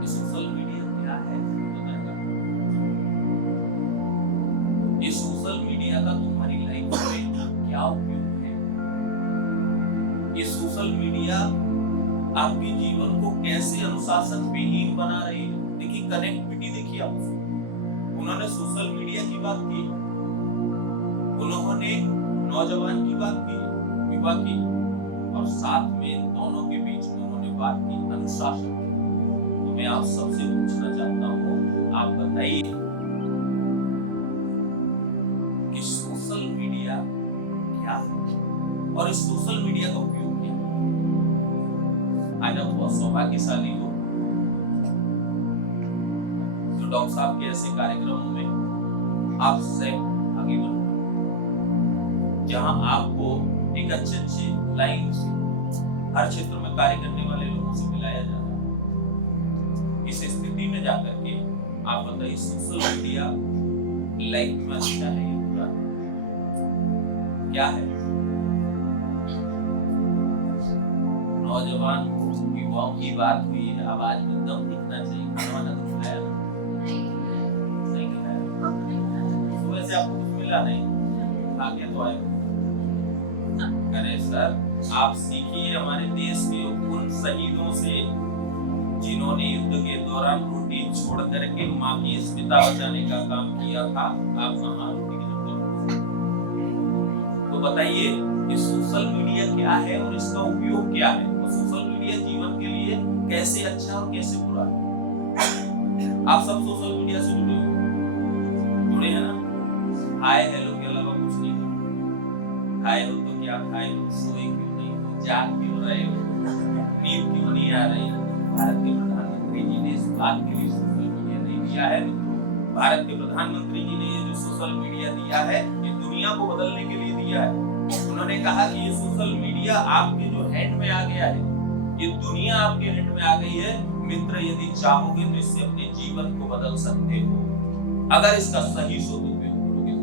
ये सोशल मीडिया क्या है बताएगा? ये सोशल मीडिया का तुम्हारी लाइफ में क्या उपयोग है? ये सोशल मीडिया आपके जीवन को कैसे अनुशासन विहीन बना रही है? देखिए कनेक्टिविटी देखिए आप, उन्होंने सोशल मीडिया की बात की, उन्होंने नौजवान की बात की, युवा की, और साथ में इन दोनों के बीच में उन्होंने बात की अनुशासन। तो मैं आप सबसे पूछना चाहता हूँ, आप बताइए कि सोशल मीडिया क्या है और इस सोशल मीडिया का उपयोग क्या है? आज आप बहुत सौभाग्यशाली हो जो डॉक्टर साहब के ऐसे कार्यक्रमों में आपसे आगे बढ़, जहां आपको एक अच्छे लाइन से हर क्षेत्र में कार्य करने वाले लोगों से मिलाया जा रहा है। इस स्थिति में जाकर के आप बताइए सोशल मीडिया लाइफ में अच्छा है या बुरा है? क्या है? नौजवान युवाओं की बात हुई है, आवाज में दम दिखना चाहिए। खाना तो खाया नहीं खाया, सुबह से आपको कुछ मिला नहीं, खा के तो आए। अरे सर, आप सीखिए हमारे देश के उन शहीदों से जिन्होंने युद्ध के दौरान रोटी छोड़ करके माँ की अस्मिता बचाने का काम किया था। आप कहाँ रोटी की जरूरत? तो बताइए ये सोशल मीडिया क्या है और इसका उपयोग क्या है? तो सोशल मीडिया जीवन के लिए कैसे अच्छा और कैसे बुरा है? आप सब सोशल मीडिया से जुड़े हैं ना? हाय हेलो के अलावा कुछ नहीं हो। खाए हो तो क्या खाए हो, सोए क्यों नहीं हो, जाग क्यों रहे हो, नींद क्यों नहीं आ रही? भारत के प्रधानमंत्री जी ने इस बात के लिए सोशल मीडिया नहीं दिया है। भारत के प्रधानमंत्री जी ने ये जो सोशल मीडिया दिया है, ये दुनिया को बदलने के लिए दिया है। उन्होंने कहा कि ये सोशल मीडिया आपके जो हैंड में आ गया है, ये दुनिया आपके हैंड में आ गई है मित्र, यदि चाहोगे तो इससे अपने जीवन को बदल सकते हो, अगर इसका सही सदुपयोग करोगे।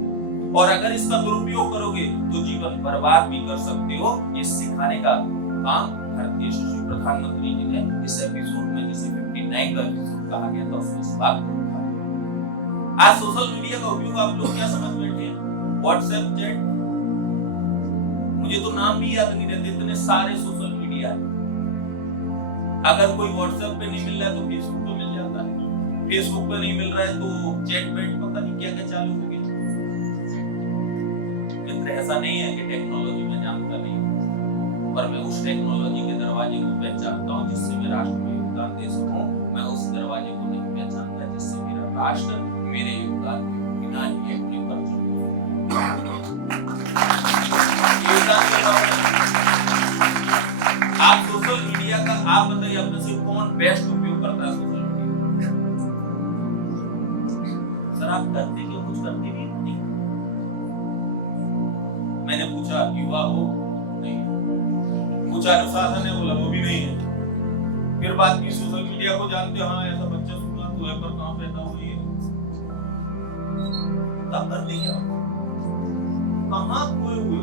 और अगर इसका दुरुपयोग करोगे तो जीवन बर्बाद भी कर सकते हो। ये सिखाने का काम भारतीय यशस्वी प्रधानमंत्री जी ने इस एपिसोड में, जिसे 59 का एपिसोड कहा गया था, उसमें इस बात को कहा। आज सोशल मीडिया का उपयोग आप लोग क्या समझ बैठे हैं? व्हाट्सएप चैट, मुझे तो नाम भी याद नहीं रहते, इतने सारे सोशल मीडिया है। अगर कोई व्हाट्सएप पे नहीं मिल रहा है तो फेसबुक पे मिल जाता है, फेसबुक पे नहीं मिल रहा है तो चैट बैट पता नहीं क्या क्या चालू हो गया। मित्र, ऐसा नहीं है कि टेक्नोलॉजी में जानता नहीं, पर मैं उस टेक्नोलॉजी के दरवाजे को पहचानता हूँ जिससे मैं राष्ट्र में योगदान दे सकूं। मैं उस दरवाजे को नहीं पहचानता जिससे मेरा राष्ट्र मेरे योगदान के बिना ही अपने पर आप सोशल मीडिया का, आप बताइए अपने से कौन बेस्ट उपयोग करता है सोशल मीडिया? सर आप करते क्यों? कुछ करते भी नहीं। मैंने पूछा युवा हो, नहीं। पूछा अनुशासन है, बोला वो भी नहीं है। फिर बात की सोशल मीडिया को जानते हो, हाँ ऐसा बच्चा सुना तो है, पर कहाँ पैदा हुई है? तब करते क्या? कहाँ खोए हुए?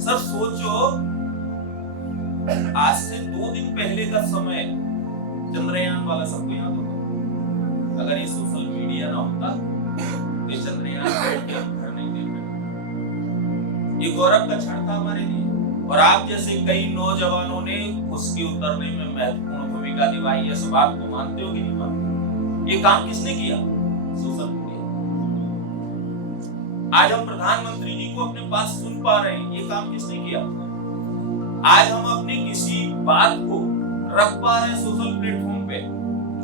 सर सोचो, आज से 2 दिन पहले का समय, चंद्रयान वाला सबको याद होगा। अगर ये सोशल मीडिया ना होता तो ये चंद्रयान घर नहीं देख रहे। ये गौरव का क्षण था हमारे लिए, और आप जैसे कई नौजवानों ने उसके उतरने में महत्वपूर्ण भूमिका निभाई है। सब आप को मानते हो कि नहीं मानते? ये काम किसने किया? Social media. आज हम प्रधानमंत्री जी को अपने पास सुन पा रहे हैं, ये काम किसने किया? आज हम अपनी किसी बात को रख पा रहे हैं सोशल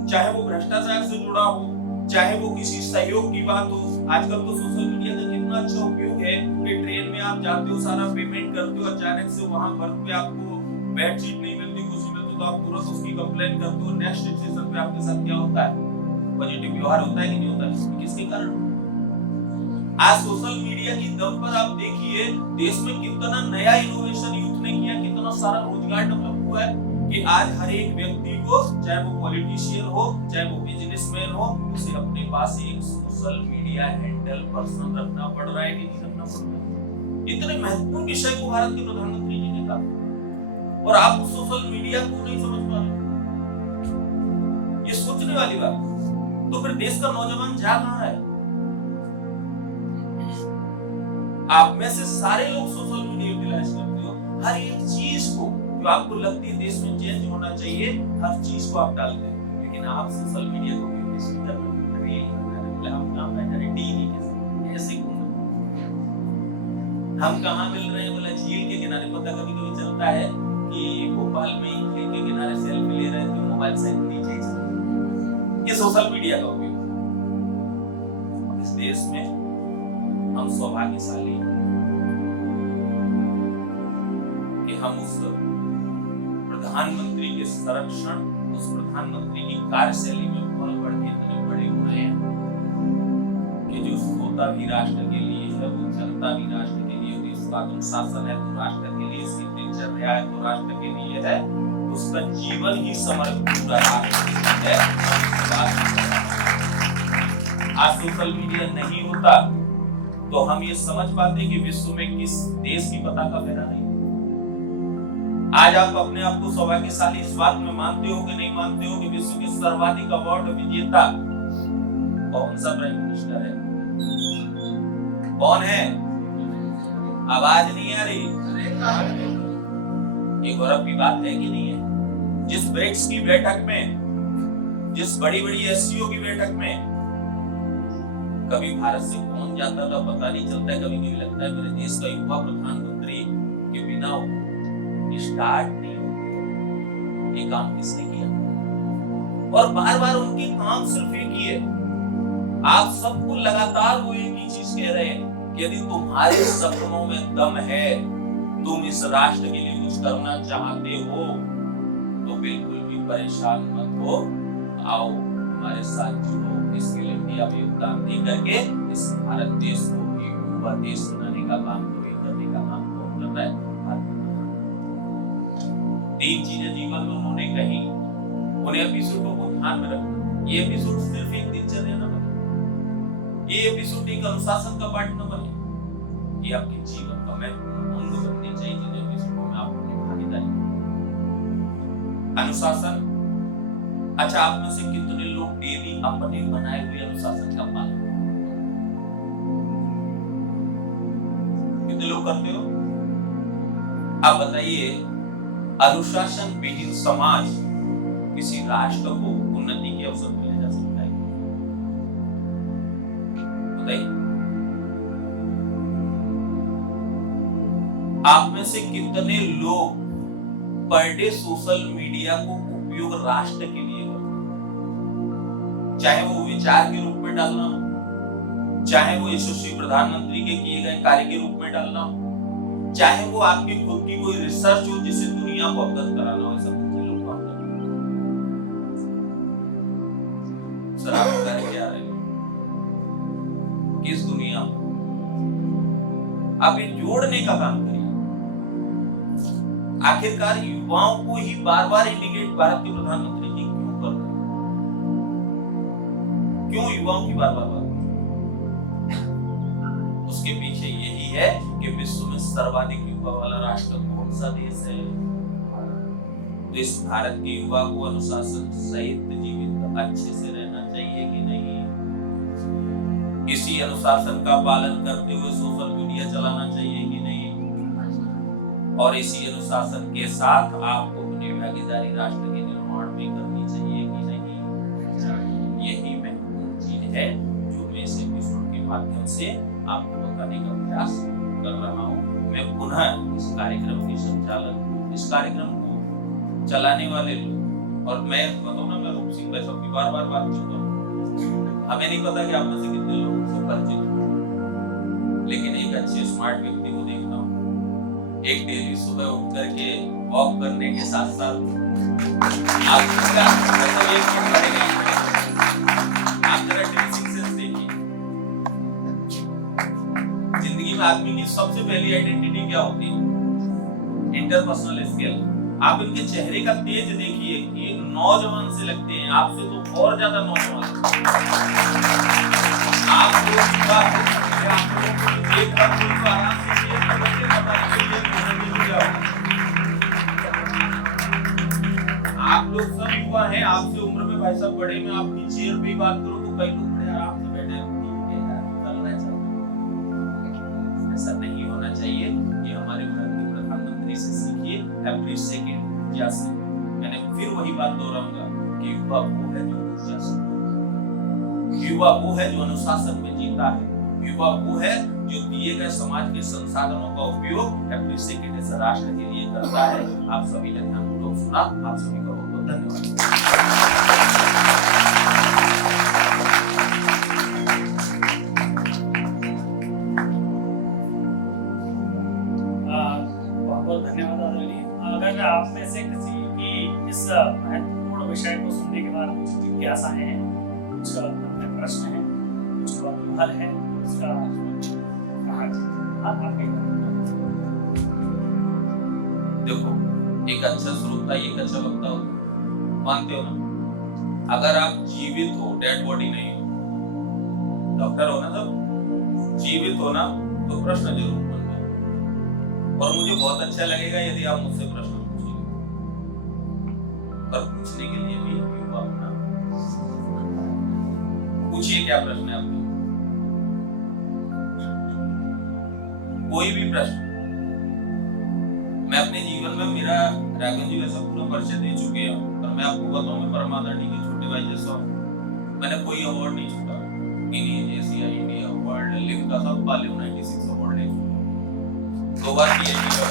चाहे वो भ्रष्टाचार से जुड़ा हो, चाहे वो किसी सहयोग की बात हो। आजकल तो सोशल मीडिया का कितना अच्छा उपयोग है कि ट्रेन में आप जाते हो, सारा पेमेंट करते हो, अचानक से वहां बर्थ पे आपको बेड शीट नहीं मिलती, कुछ नहीं मिलती, तो आप तुरंत उसकी कंप्लेंट करते हो। नेक्स्ट स्टेशन पे आपके साथ क्या होता है? पॉजिटिव व्यवहार होता है कि नहीं होता है? किसके कारण? आज सोशल मीडिया की दम पर आप देखिए देश में कितना नया इनोवेशन यूथ ने किया, कितना सारा रोजगार डेवलप हुआ है कि आज हर एक व्यक्ति को, चाहे वो पॉलिटिशियन हो, चाहे वो बिजनेसमैन हो, उसे अपने पास एक सोशल मीडिया हैंडल पर्सन रखना पड़ रहा है कि नहीं रखना पड़ रहा है? इतने महत्वपूर्ण विषय को भारत के प्रधानमंत्री जी ने कहा और आप उस सोशल मीडिया को नहीं समझ पा रहे। ये सोचने वाली बात। तो फिर देश का नौजवान जा कहां है? आप में से सारे लोग सोशल मीडिया यूटिलाइज करते हो, हर एक चीज को जो आपको लगती है देश में चेंज होना चाहिए, हर चीज को आप डालते हो, लेकिन आप सोशल मीडिया को भी किस तरह रील बोले हम कहां बैठ रहे टीवी के साथ ऐसे क्यों? हम कहां मिल रहे हैं? बोला झील के किनारे। पता कभी कभी चलता है कि भोपाल में झील के किनारे सेल्फी ले रहे थे, मोबाइल से नीचे ये सोशल मीडिया का उपयोग। इस देश में हम सौभाग्यशाली कि हम उस प्रधानमंत्री के संरक्षण, उस प्रधानमंत्री की कार्यशैली में पल बढ़ के इतने बड़े हुए हैं कि जो सोता भी राष्ट्र के लिए है, वो चलता भी राष्ट्र के लिए, उसका अनुशासन है तो राष्ट्र के लिए, उसकी दिनचर्या है तो राष्ट्र के लिए है, उसका जीवन ही समर्पित पूरा राष्ट्र है। आज सोशल मीडिया नहीं होता तो हम ये समझ पाते कि विश्व में किस देश की पताका फहरा नहीं। आज आप अपने आप को सौभाग्यशाली इस बात में मानते हो कि नहीं मानते हो कि विश्व के सर्वाधिक अवार्ड विजेता कौन सा प्राइम मिनिस्टर है? कौन है? आवाज नहीं आ रही। ये गौरव की बात है कि नहीं है? जिस ब्रिक्स की बैठक में, जिस बड़ी बड़ी एससीओ की बैठक में कभी भारत से कौन जाता था पता नहीं चलता है। कभी कभी लगता है मेरे देश का युवा प्रधानमंत्री के बिना स्टार्ट नहीं होती। ये काम किसने किया? और बार बार उनके काम सिर्फ एक ही है। आप सबको लगातार वो एक ही चीज कह रहे हैं कि यदि तुम्हारे सपनों में दम है, तुम इस राष्ट्र के लिए कुछ करना चाहते हो, तो बिल्कुल भी परेशान मत हो, आओ हमारे साथ जुड़ो। इसके लिए इंडिया में योगदान दे करके इस भारत देश को एक युवा देश बनाने का काम, करने का काम कौन कर रहा है? तीन चीजें जीवन में उन्होंने कही, उन्हें एपिसोडों को ध्यान में रखना। ये एपिसोड सिर्फ एक दिनचर्या न बने, ये एपिसोड एक अनुशासन का पार्ट न बने, ये आपके जीवन का महत्वपूर्ण अंग बनने चाहिए जिन एपिसोडों में आप अपनी भागीदारी। अनुशासन। अच्छा, आप में से कितने लोग डेली अपने बनाए हुए अनुशासन का पालन, कितने लोग करते हो? आप बताइए, अनुशासन विहीन समाज किसी राष्ट्र को उन्नति के अवसर पर ले जा सकता है? बताइए। आप में से कितने लोग पर डे सोशल मीडिया को उपयोग राष्ट्र के लिए करते हैं? चाहे वो विचार के रूप में डालना हो, चाहे वो यशस्वी प्रधानमंत्री के किए गए कार्य के रूप में डालना हो, चाहे वो आपकी खुद की कोई रिसर्च हो जिससे दुनिया को अवगत कराना हो, ऐसा कुछ लोग काम करते हैं। सर आप कर क्या रहे हो? किस दुनिया में आप ये जोड़ने का काम करिए। आखिरकार युवाओं को ही बार बार इंडिकेट भारत के प्रधानमंत्री जी क्यों कर रहे हैं? क्यों युवाओं की बार बार बात? उसके पीछे यही है कि विश्व में सर्वाधिक युवा वाला राष्ट्र कौन सा देश है? तो इस भारत के युवा को अनुशासन सहित जीवित अच्छे से रहना चाहिए कि नहीं? इसी अनुशासन का पालन करते हुए सोशल मीडिया चलाना चाहिए कि नहीं? और इसी अनुशासन के साथ आपको अपनी भागीदारी राष्ट्र के निर्माण में करनी चाहिए कि नहीं? यही महत्वपूर्ण चीज है जो मैं इस एपिसोड के माध्यम से आपको बताने का प्रयास कर रहा हूँ। मैं पुनः इस कार्यक्रम की संचालन, इस कार्यक्रम को चलाने वाले लोग, और मैं बताऊँ ना, मैं रूप सिंह भाई साहब की बार-बार बात क्यों करूं? हमें नहीं पता कि आप में से कितने लोग उससे परिचित हैं, लेकिन एक अच्छे स्मार्ट व्यक्ति को देखता हूँ, एक डेली सुबह उठ करके वॉक करने के साथ साथ आप जरा ड्रेसिंग सेंस देखिए। जिंदगी में आदमी की सबसे पहली आइडेंटिटी क्या होती है? Interpersonal skill. आप इनके चेहरे का तेज देखिए, ये नौजवान से लगते हैं, आपसे तो और ज्यादा नौजवान। आप लोग एक बार कोई तो आराम से शेयर करके पता नहीं ये क्या होगा। आप लोग सब युवा हैं, आपसे उम्र में भाई साहब बड़े में आपकी चेयर पे ही बात करो तो कई लोग बड़े आराम से बैठे हैं, ऐसा नहीं होना चाहिए। ये हमारे प्रधानमंत्री से सीखिए, एप्रिशिएट ऊर्जा से। मैंने फिर वही बात दोहराऊंगा कि युवा वो है जो ऊर्जा से, युवा वो है जो अनुशासन में जीता है, युवा वो है जो दिए गए समाज के संसाधनों का उपयोग एप्रिशिएट राष्ट्र के लिए करता है। आप सभी ने ध्यानपूर्वक सुना, आप सभी का बहुत बहुत धन्यवाद। बहुत धन्यवाद आदरणीय। अगर आप में से किसी की इस महत्वपूर्ण विषय को सुनने के बाद कुछ जिज्ञासाएं हैं, कुछ अपने प्रश्न हैं, कुछ कौतूहल है, उसका देखो, एक अच्छा श्रोता एक अच्छा वक्ता होता है, मानते हो ना? अगर आप जीवित हो, डेड बॉडी नहीं हो, डॉक्टर हो ना, सब जीवित हो ना, तो प्रश्न जरूर पूछना। और मुझे बहुत अच्छा लगेगा यदि आप मुझसे प्रश्न पूछेंगे, पर पूछने के लिए भी युवा होना। पूछिए, क्या प्रश्न है आपका? कोई भी प्रश्न। मैं अपने जीवन में, मेरा राघवन जी वैसा पूरा परिचय दे चुके हैं, पर मैं आपको बताऊं, मैं परमादानी के छोटे भाई जैसा हूं। मैंने कोई अवार्ड नहीं जीता, एशिया इंडिया अवार्ड, लिम्का साहब पाले 96 अवार्ड ले चुके, 2 बार PhD कर।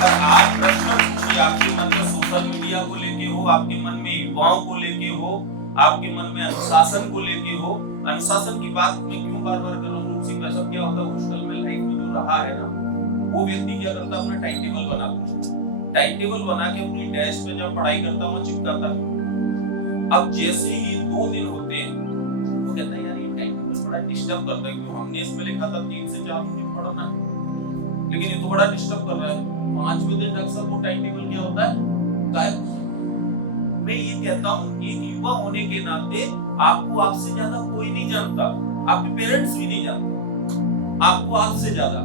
पर आप प्रश्न पूछिए, आपके मन में सोशल मीडिया को लेके हो, आपके मन में युवाओं को लेके हो, आपके मन में अनुशासन को लेके हो। अनुशासन की बात मैं क्यों बार-बार कर रहा हूं? रूप सिंह सब क्या होता है हॉस्टल में लाइफ में जो रहा है ना, वो व्यक्ति क्या करता है, अपना टाइम टेबल बनाता है, टाइम टेबल बना के अपनी डेस्क पे जब पढ़ाई करता है चिपकाता है। अब जैसे ही 2 दिन होते हैं वो कहता है यार ये टाइम टेबल बड़ा डिस्टर्ब करता है, क्योंकि हमने इसमें लिखा था 3 से 4 मुझे पढ़ना है, लेकिन ये तो बड़ा डिस्टर्ब कर रहा है। 5वें दिन अक्सर वो टाइम टेबल क्या होता है, गायब। मैं ये कहता हूँ, एक युवा होने के नाते आपको आपसे ज्यादा कोई नहीं जानता, आपके पेरेंट्स भी नहीं जानते आपको आपसे ज्यादा।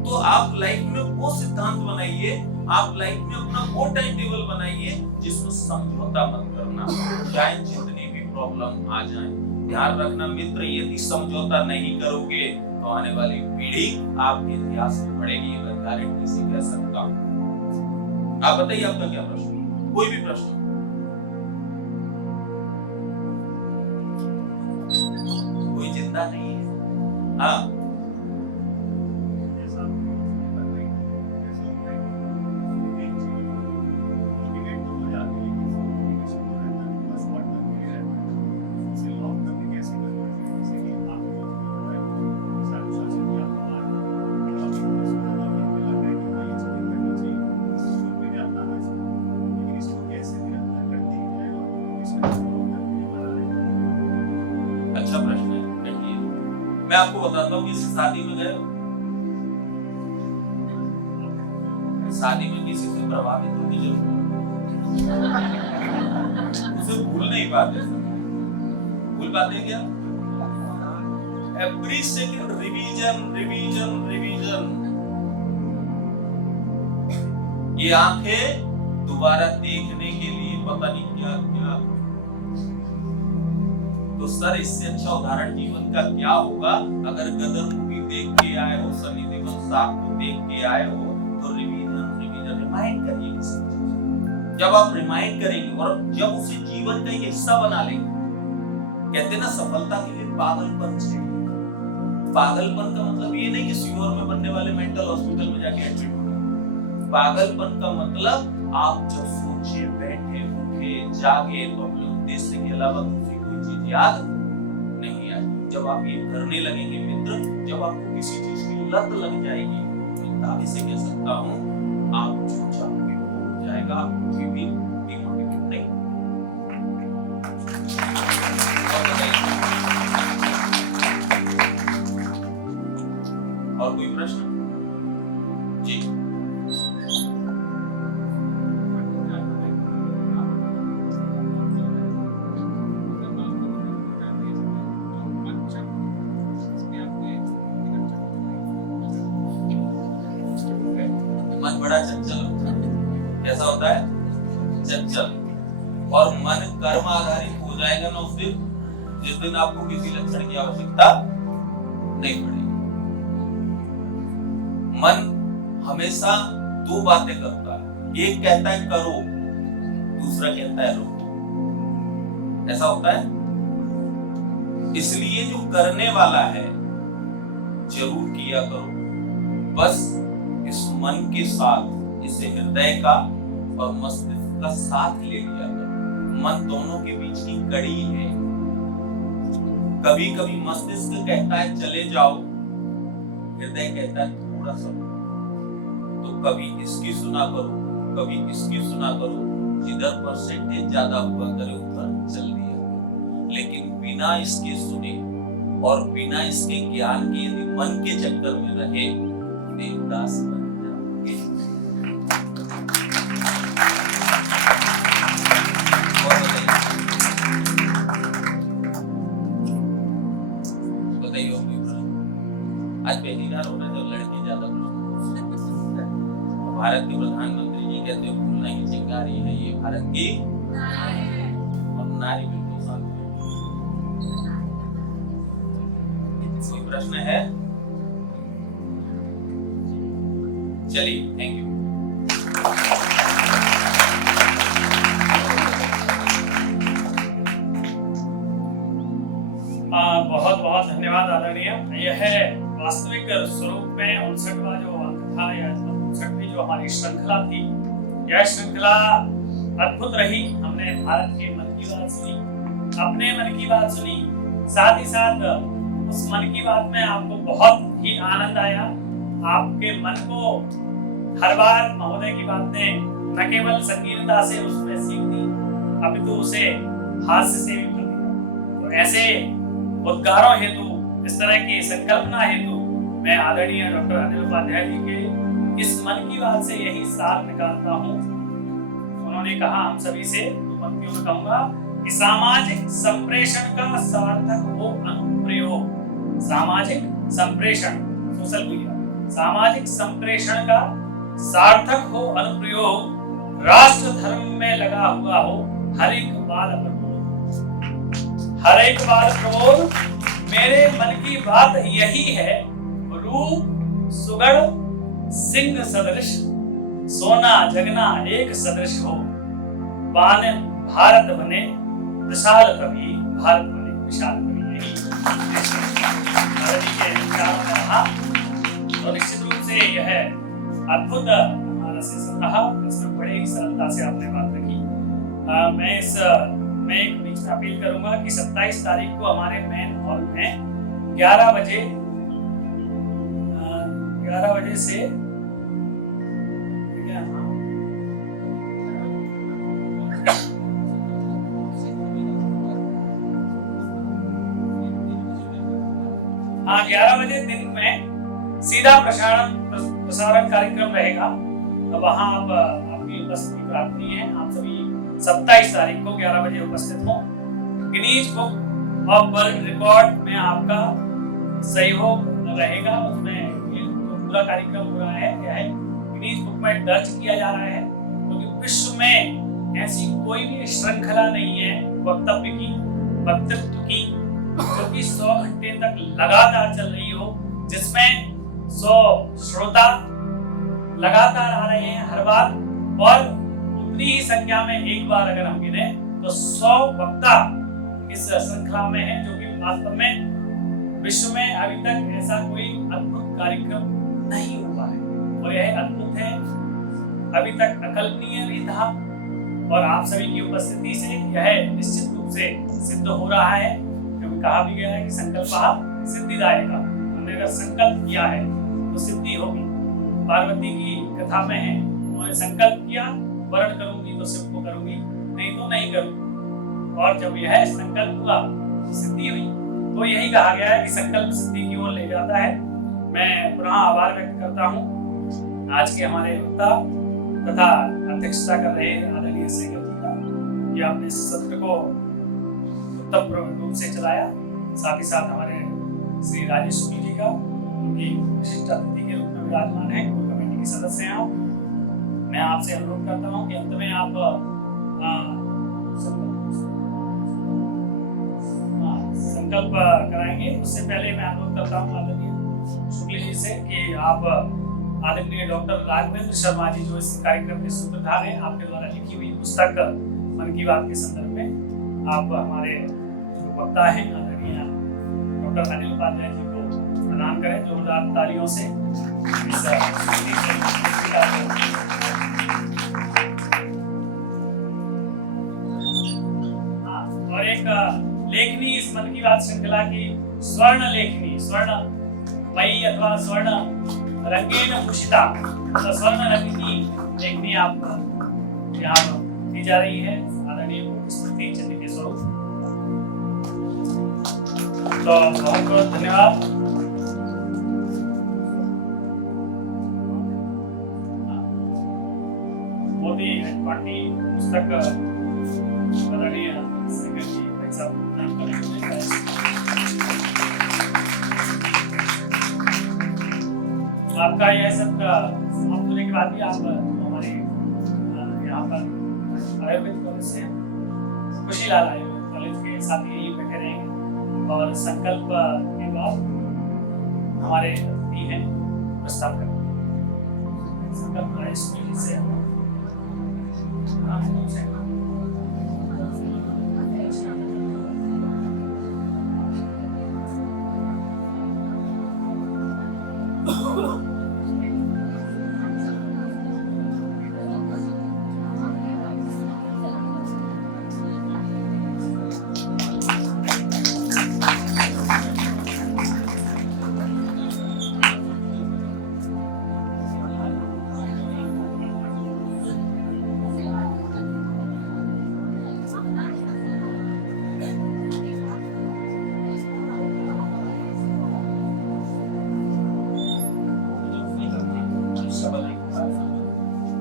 तो आप लाइफ में वो सिद्धांत बनाइए, आप लाइफ में अपना वो टाइम टेबल बनाइए जिसमें समझौता मत करना, चाहे जितनी भी प्रॉब्लम आ जाए। ध्यान रखना मित्र, यदि समझौता नहीं करोगे तो आने वाली पीढ़ी आपके इतिहास में पड़ेगी, मैं गारंटी से कह सकता हूं। आप बताइए, आपका क्या प्रश्न? कोई भी प्रश्न? कोई जिंदा नहीं है। हाँ, अच्छा प्रश्न है। मैं आपको बताता हूँ कि शादी में गए, शादी में किसी से प्रभावित होने जरूर उसे भूल नहीं पाते, भूल पाते क्या? Every second revision revision revision. ये आंखें दोबारा देखने के लिए पता नहीं क्या क्या। तो सर, इससे अच्छा उदाहरण जीवन का क्या होगा? अगर गदर मूवी देख के आए हो, सनी देओल साहब को देख के आए हो, तो रिवीजन रिवीजन रिमाइंड करिए किसी चीज। जब आप रिमाइंड करेंगे और जब उसे जीवन का एक हिस्सा बना लेंगे, कहते हैं ना सफलता के लिए पागलपन चाहिए। पागलपन का मतलब ये नहीं कि सीहोर में बनने वाले मेंटल हॉस्पिटल में जाके एडमिट हो। पागलपन का मतलब आप जब सोचिए बैठे हो उठे जागे तो अपने उद्देश्य के अलावा दूसरी कोई चीज याद नहीं आती। जब आप ये करने लगेंगे मित्र, जब आपको किसी चीज की लत लग जाएगी, तो दावे से कह सकता हूँ आप जो चाहोगे वो हो जाएगा, आप कभी भी डिमोटिवेट नहीं। और कोई प्रश्न? जी मन बड़ा चंचल होता है। कैसा होता है? चंचल। और मन कर्म आधारित हो जाएगा ना उस दिन, जिस दिन आपको किसी लक्षण की आवश्यकता नहीं पड़ेगी। मन हमेशा दो बातें करता है, एक कहता है करो, दूसरा कहता है रोको। ऐसा होता है। इसलिए जो करने वाला है जरूर किया करो, बस इस मन के साथ, इस हृदय का और मस्तिष्क का साथ ले लिया करो। मन दोनों के बीच की कड़ी है। कभी कभी मस्तिष्क कहता है चले जाओ, हृदय कहता है थोड़ा सा। तो कभी इसकी सुना करो, कभी इसकी सुना करो, जिधर परसेंटेज ज्यादा हुआ करे उधर चल दिया करो। लेकिन बिना इसके सुने और बिना इसके ज्ञान के यदि मन के चक्कर में रहे, देवदास बन जाओगे। बताइए और कोई प्रश्न? आज पहली बार हो रहा है जब लड़के ज्यादा प्रश्न। भारत के प्रधानमंत्री जी कहते हैं भूलना की चिंगारी है ये भारत की, और नारी बिल्कुल साथ में। कोई प्रश्न है? चलिए, थैंक यू। बहुत बहुत धन्यवाद आदरणीय। यह वास्तविक स्वरूप में 59वां जो अंक था या 59वीं जो हमारी श्रृंखला थी, यह श्रृंखला अद्भुत रही। हमने भारत के मन की बात सुनी, अपने मन की बात सुनी, साथ ही साथ उस मन की बात में आपको बहुत ही आनंद आया। आपके मन को हर बार महोदय की बात ने न केवल संगीनता से उसमें सीख दी, अपितु उसे हास्य से भी भर दिया। तो ऐसे उद्गारों हेतु, इस तरह की संकल्पना हेतु मैं आदरणीय डॉक्टर अनिल उपाध्याय जी के इस मन की बात से यही सार निकालता हूँ। उन्होंने कहा हम सभी से, तो पंक्तियों में कहूंगा कि सामाजिक संप्रेषण का सार्थक हो अनुप्रयोग। सामाजिक संप्रेषण, सोशल मीडिया, सामाजिक संप्रेषण का सार्थक हो अनुप्रयोग, राष्ट्र धर्म में लगा हुआ हो हर एक बाल प्रबोध। हर एक बाल प्रबोध मेरे मन की बात यही है। रूप सुगढ़ सिंह सदृश, सोना जगना एक सदृश हो। बान भारत बने विशाल कवि, भारत बने विशाल कवि। तो निश्चित रूप से यह अद्भुत हमारा सेशन रहा। इसमें बड़े ही सरलता से आपने बात रखी। मैं एक बीच में अपील करूंगा कि 27 तारीख को हमारे मेन हॉल में 11 बजे से हाँ 11 बजे दिन में सीधा प्रसारण कार्यक्रम रहेगा। तो वहां आप आपकी उपस्थिति प्रार्थनीय है। आप सभी 27 तारीख को 11 बजे उपस्थित हो। Guinness book of world record में आपका सहयोग रहेगा। उसमें ये जो पूरा कार्यक्रम हो रहा है क्या है, गिनीज बुक में दर्ज किया जा रहा है, क्योंकि विश्व में ऐसी कोई भी श्रृंखला नहीं है वक्तव्य की, वक्तृत्व की, जो कि 100 घंटे तक लगातार चल रही हो, जिसमें 100 श्रोता लगातार आ रहे हैं हर बार, और उतनी ही संख्या में एक बार अगर हम गिने तो 100 वक्ता इस श्रृंखला में है, जो कि वास्तव में विश्व में अभी तक ऐसा कोई अद्भुत कार्यक्रम नहीं हुआ है। और यह अद्भुत है, अभी तक अकल्पनीय भी था और आप सभी की उपस्थिति से यह निश्चित रूप से सिद्ध हो रहा है, क्योंकि कहा भी गया है कि संकल्प सिद्धिदायक। हमने अगर संकल्प किया है तो सिद्धि होगी। पार्वती की कथा में है, उन्होंने संकल्प किया वरण करूंगी तो शिव को करूंगी, नहीं तो नहीं करूंगी। और जब यह संकल्प हुआ तो सिद्धि हुई। तो यही कहा गया है कि संकल्प सिद्धि की ओर ले जाता है। मैं पुनः आभार व्यक्त करता हूँ आज के हमारे वक्ता तथा अध्यक्षता कर रहे आदरणीय सेंगर जी का, कि आपने इस सत्र को उत्तम रूप से चलाया। साथ ही साथ हमारे श्री राजेश शुक्ल जी का, उनकी विशिष्ट अतिथि के रूप में विराजमान है, कमेटी के सदस्य हैं आप। मैं आपसे अनुरोध करता हूं कि अंत में आप संकल्प कराएंगे। उससे पहले मैं अनुरोध करता हूं आदरणीय शुक्ल जी से कि आप आदरणीय डॉक्टर राघवेंद्र शर्मा जी, जो इस कार्यक्रम के सूत्रधार हैं, आपके द्वारा लिखी हुई पुस्तक मन की बात के संदर्भ में आप हमारे जो वक्ता हैं आदरणीय डॉक्टर अनिल उपाध्याय जी को प्रदान करें जोरदार तालियों से। और एक लेखनी इस मन की बात श्रृंखला की स्वर्ण लेखनी, स्वर्ण मई अथवा स्वर्ण रंगीन भूषिता, तो स्वर्ण रंग की लेखनी आप यहाँ दी जा रही है आदरणीय स्मृति चिन्ह के स्वरूप। तो बहुत बहुत धन्यवाद। मोदी पार्टी पुस्तक आदरणीय सेंगर जी भाई साहब आपका यह सब समाप्त होने के बाद भी आप हमारे यहाँ पर आयुर्वेद कॉलेज से खुशीलाल आयुर्वेद कॉलेज के साथ यही बैठे रहेंगे और संकल्प के बाद हमारे अतिथि हैं प्रस्ताव करेंगे। संकल्प राजेश से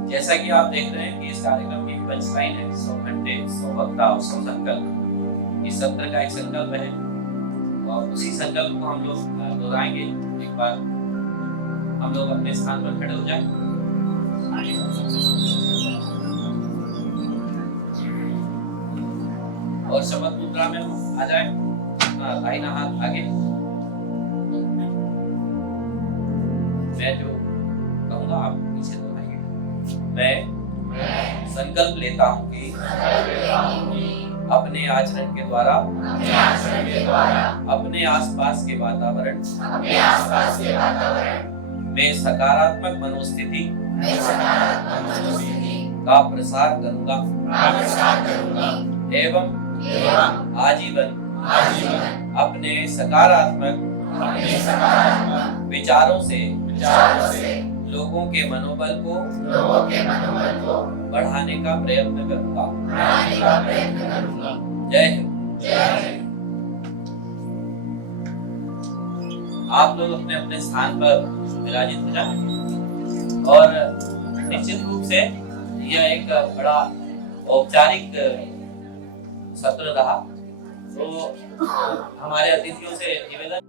जैसा कि आप देख रहे हैं कि इस कार्यक्रम की पंचलाइन है 100 घंटे 100 वक्ता और 100 संकल्प। इस सत्र का एक संकल्प है और उसी संकल्प को हम लोग दोहराएंगे। एक बार हम लोग अपने स्थान पर खड़े हो जाएं और शपथ मुद्रा में आ जाएं। दाहिना हाथ आगे। मैं जो कहूँगा आप पीछे मैं संकल्प लेता हूँ कि अपने आचरण के द्वारा अपने आसपास के वातावरण में सकारात्मक मनोस्थिति का प्रसार करूंगा एवं आजीवन अपने सकारात्मक विचारों से लोगों के मनोबल को बढ़ाने का प्रयत्न करूंगा। जय हिंद। आप लोग अपने अपने स्थान पर विराजित हो जाएं और निश्चित रूप से यह एक बड़ा औपचारिक सत्र रहा। तो हमारे अतिथियों से निवेदन